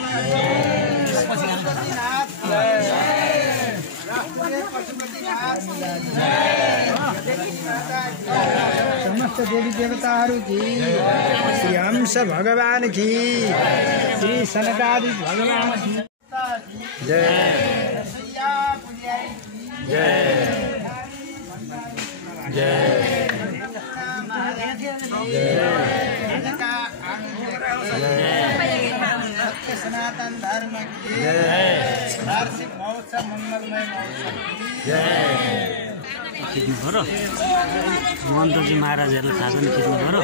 समस्त देवी देवताहरू की, श्री हंस भगवान की, श्री सनकादि भगवान की जय जय जय सनातन धर्म की वार्षिक महोत्सव मंगलमय महोत्सव खिच्नु पऱ्यो मन्तजी महाराजहरूलाई थाहा छ नि खिच्नु पऱ्यो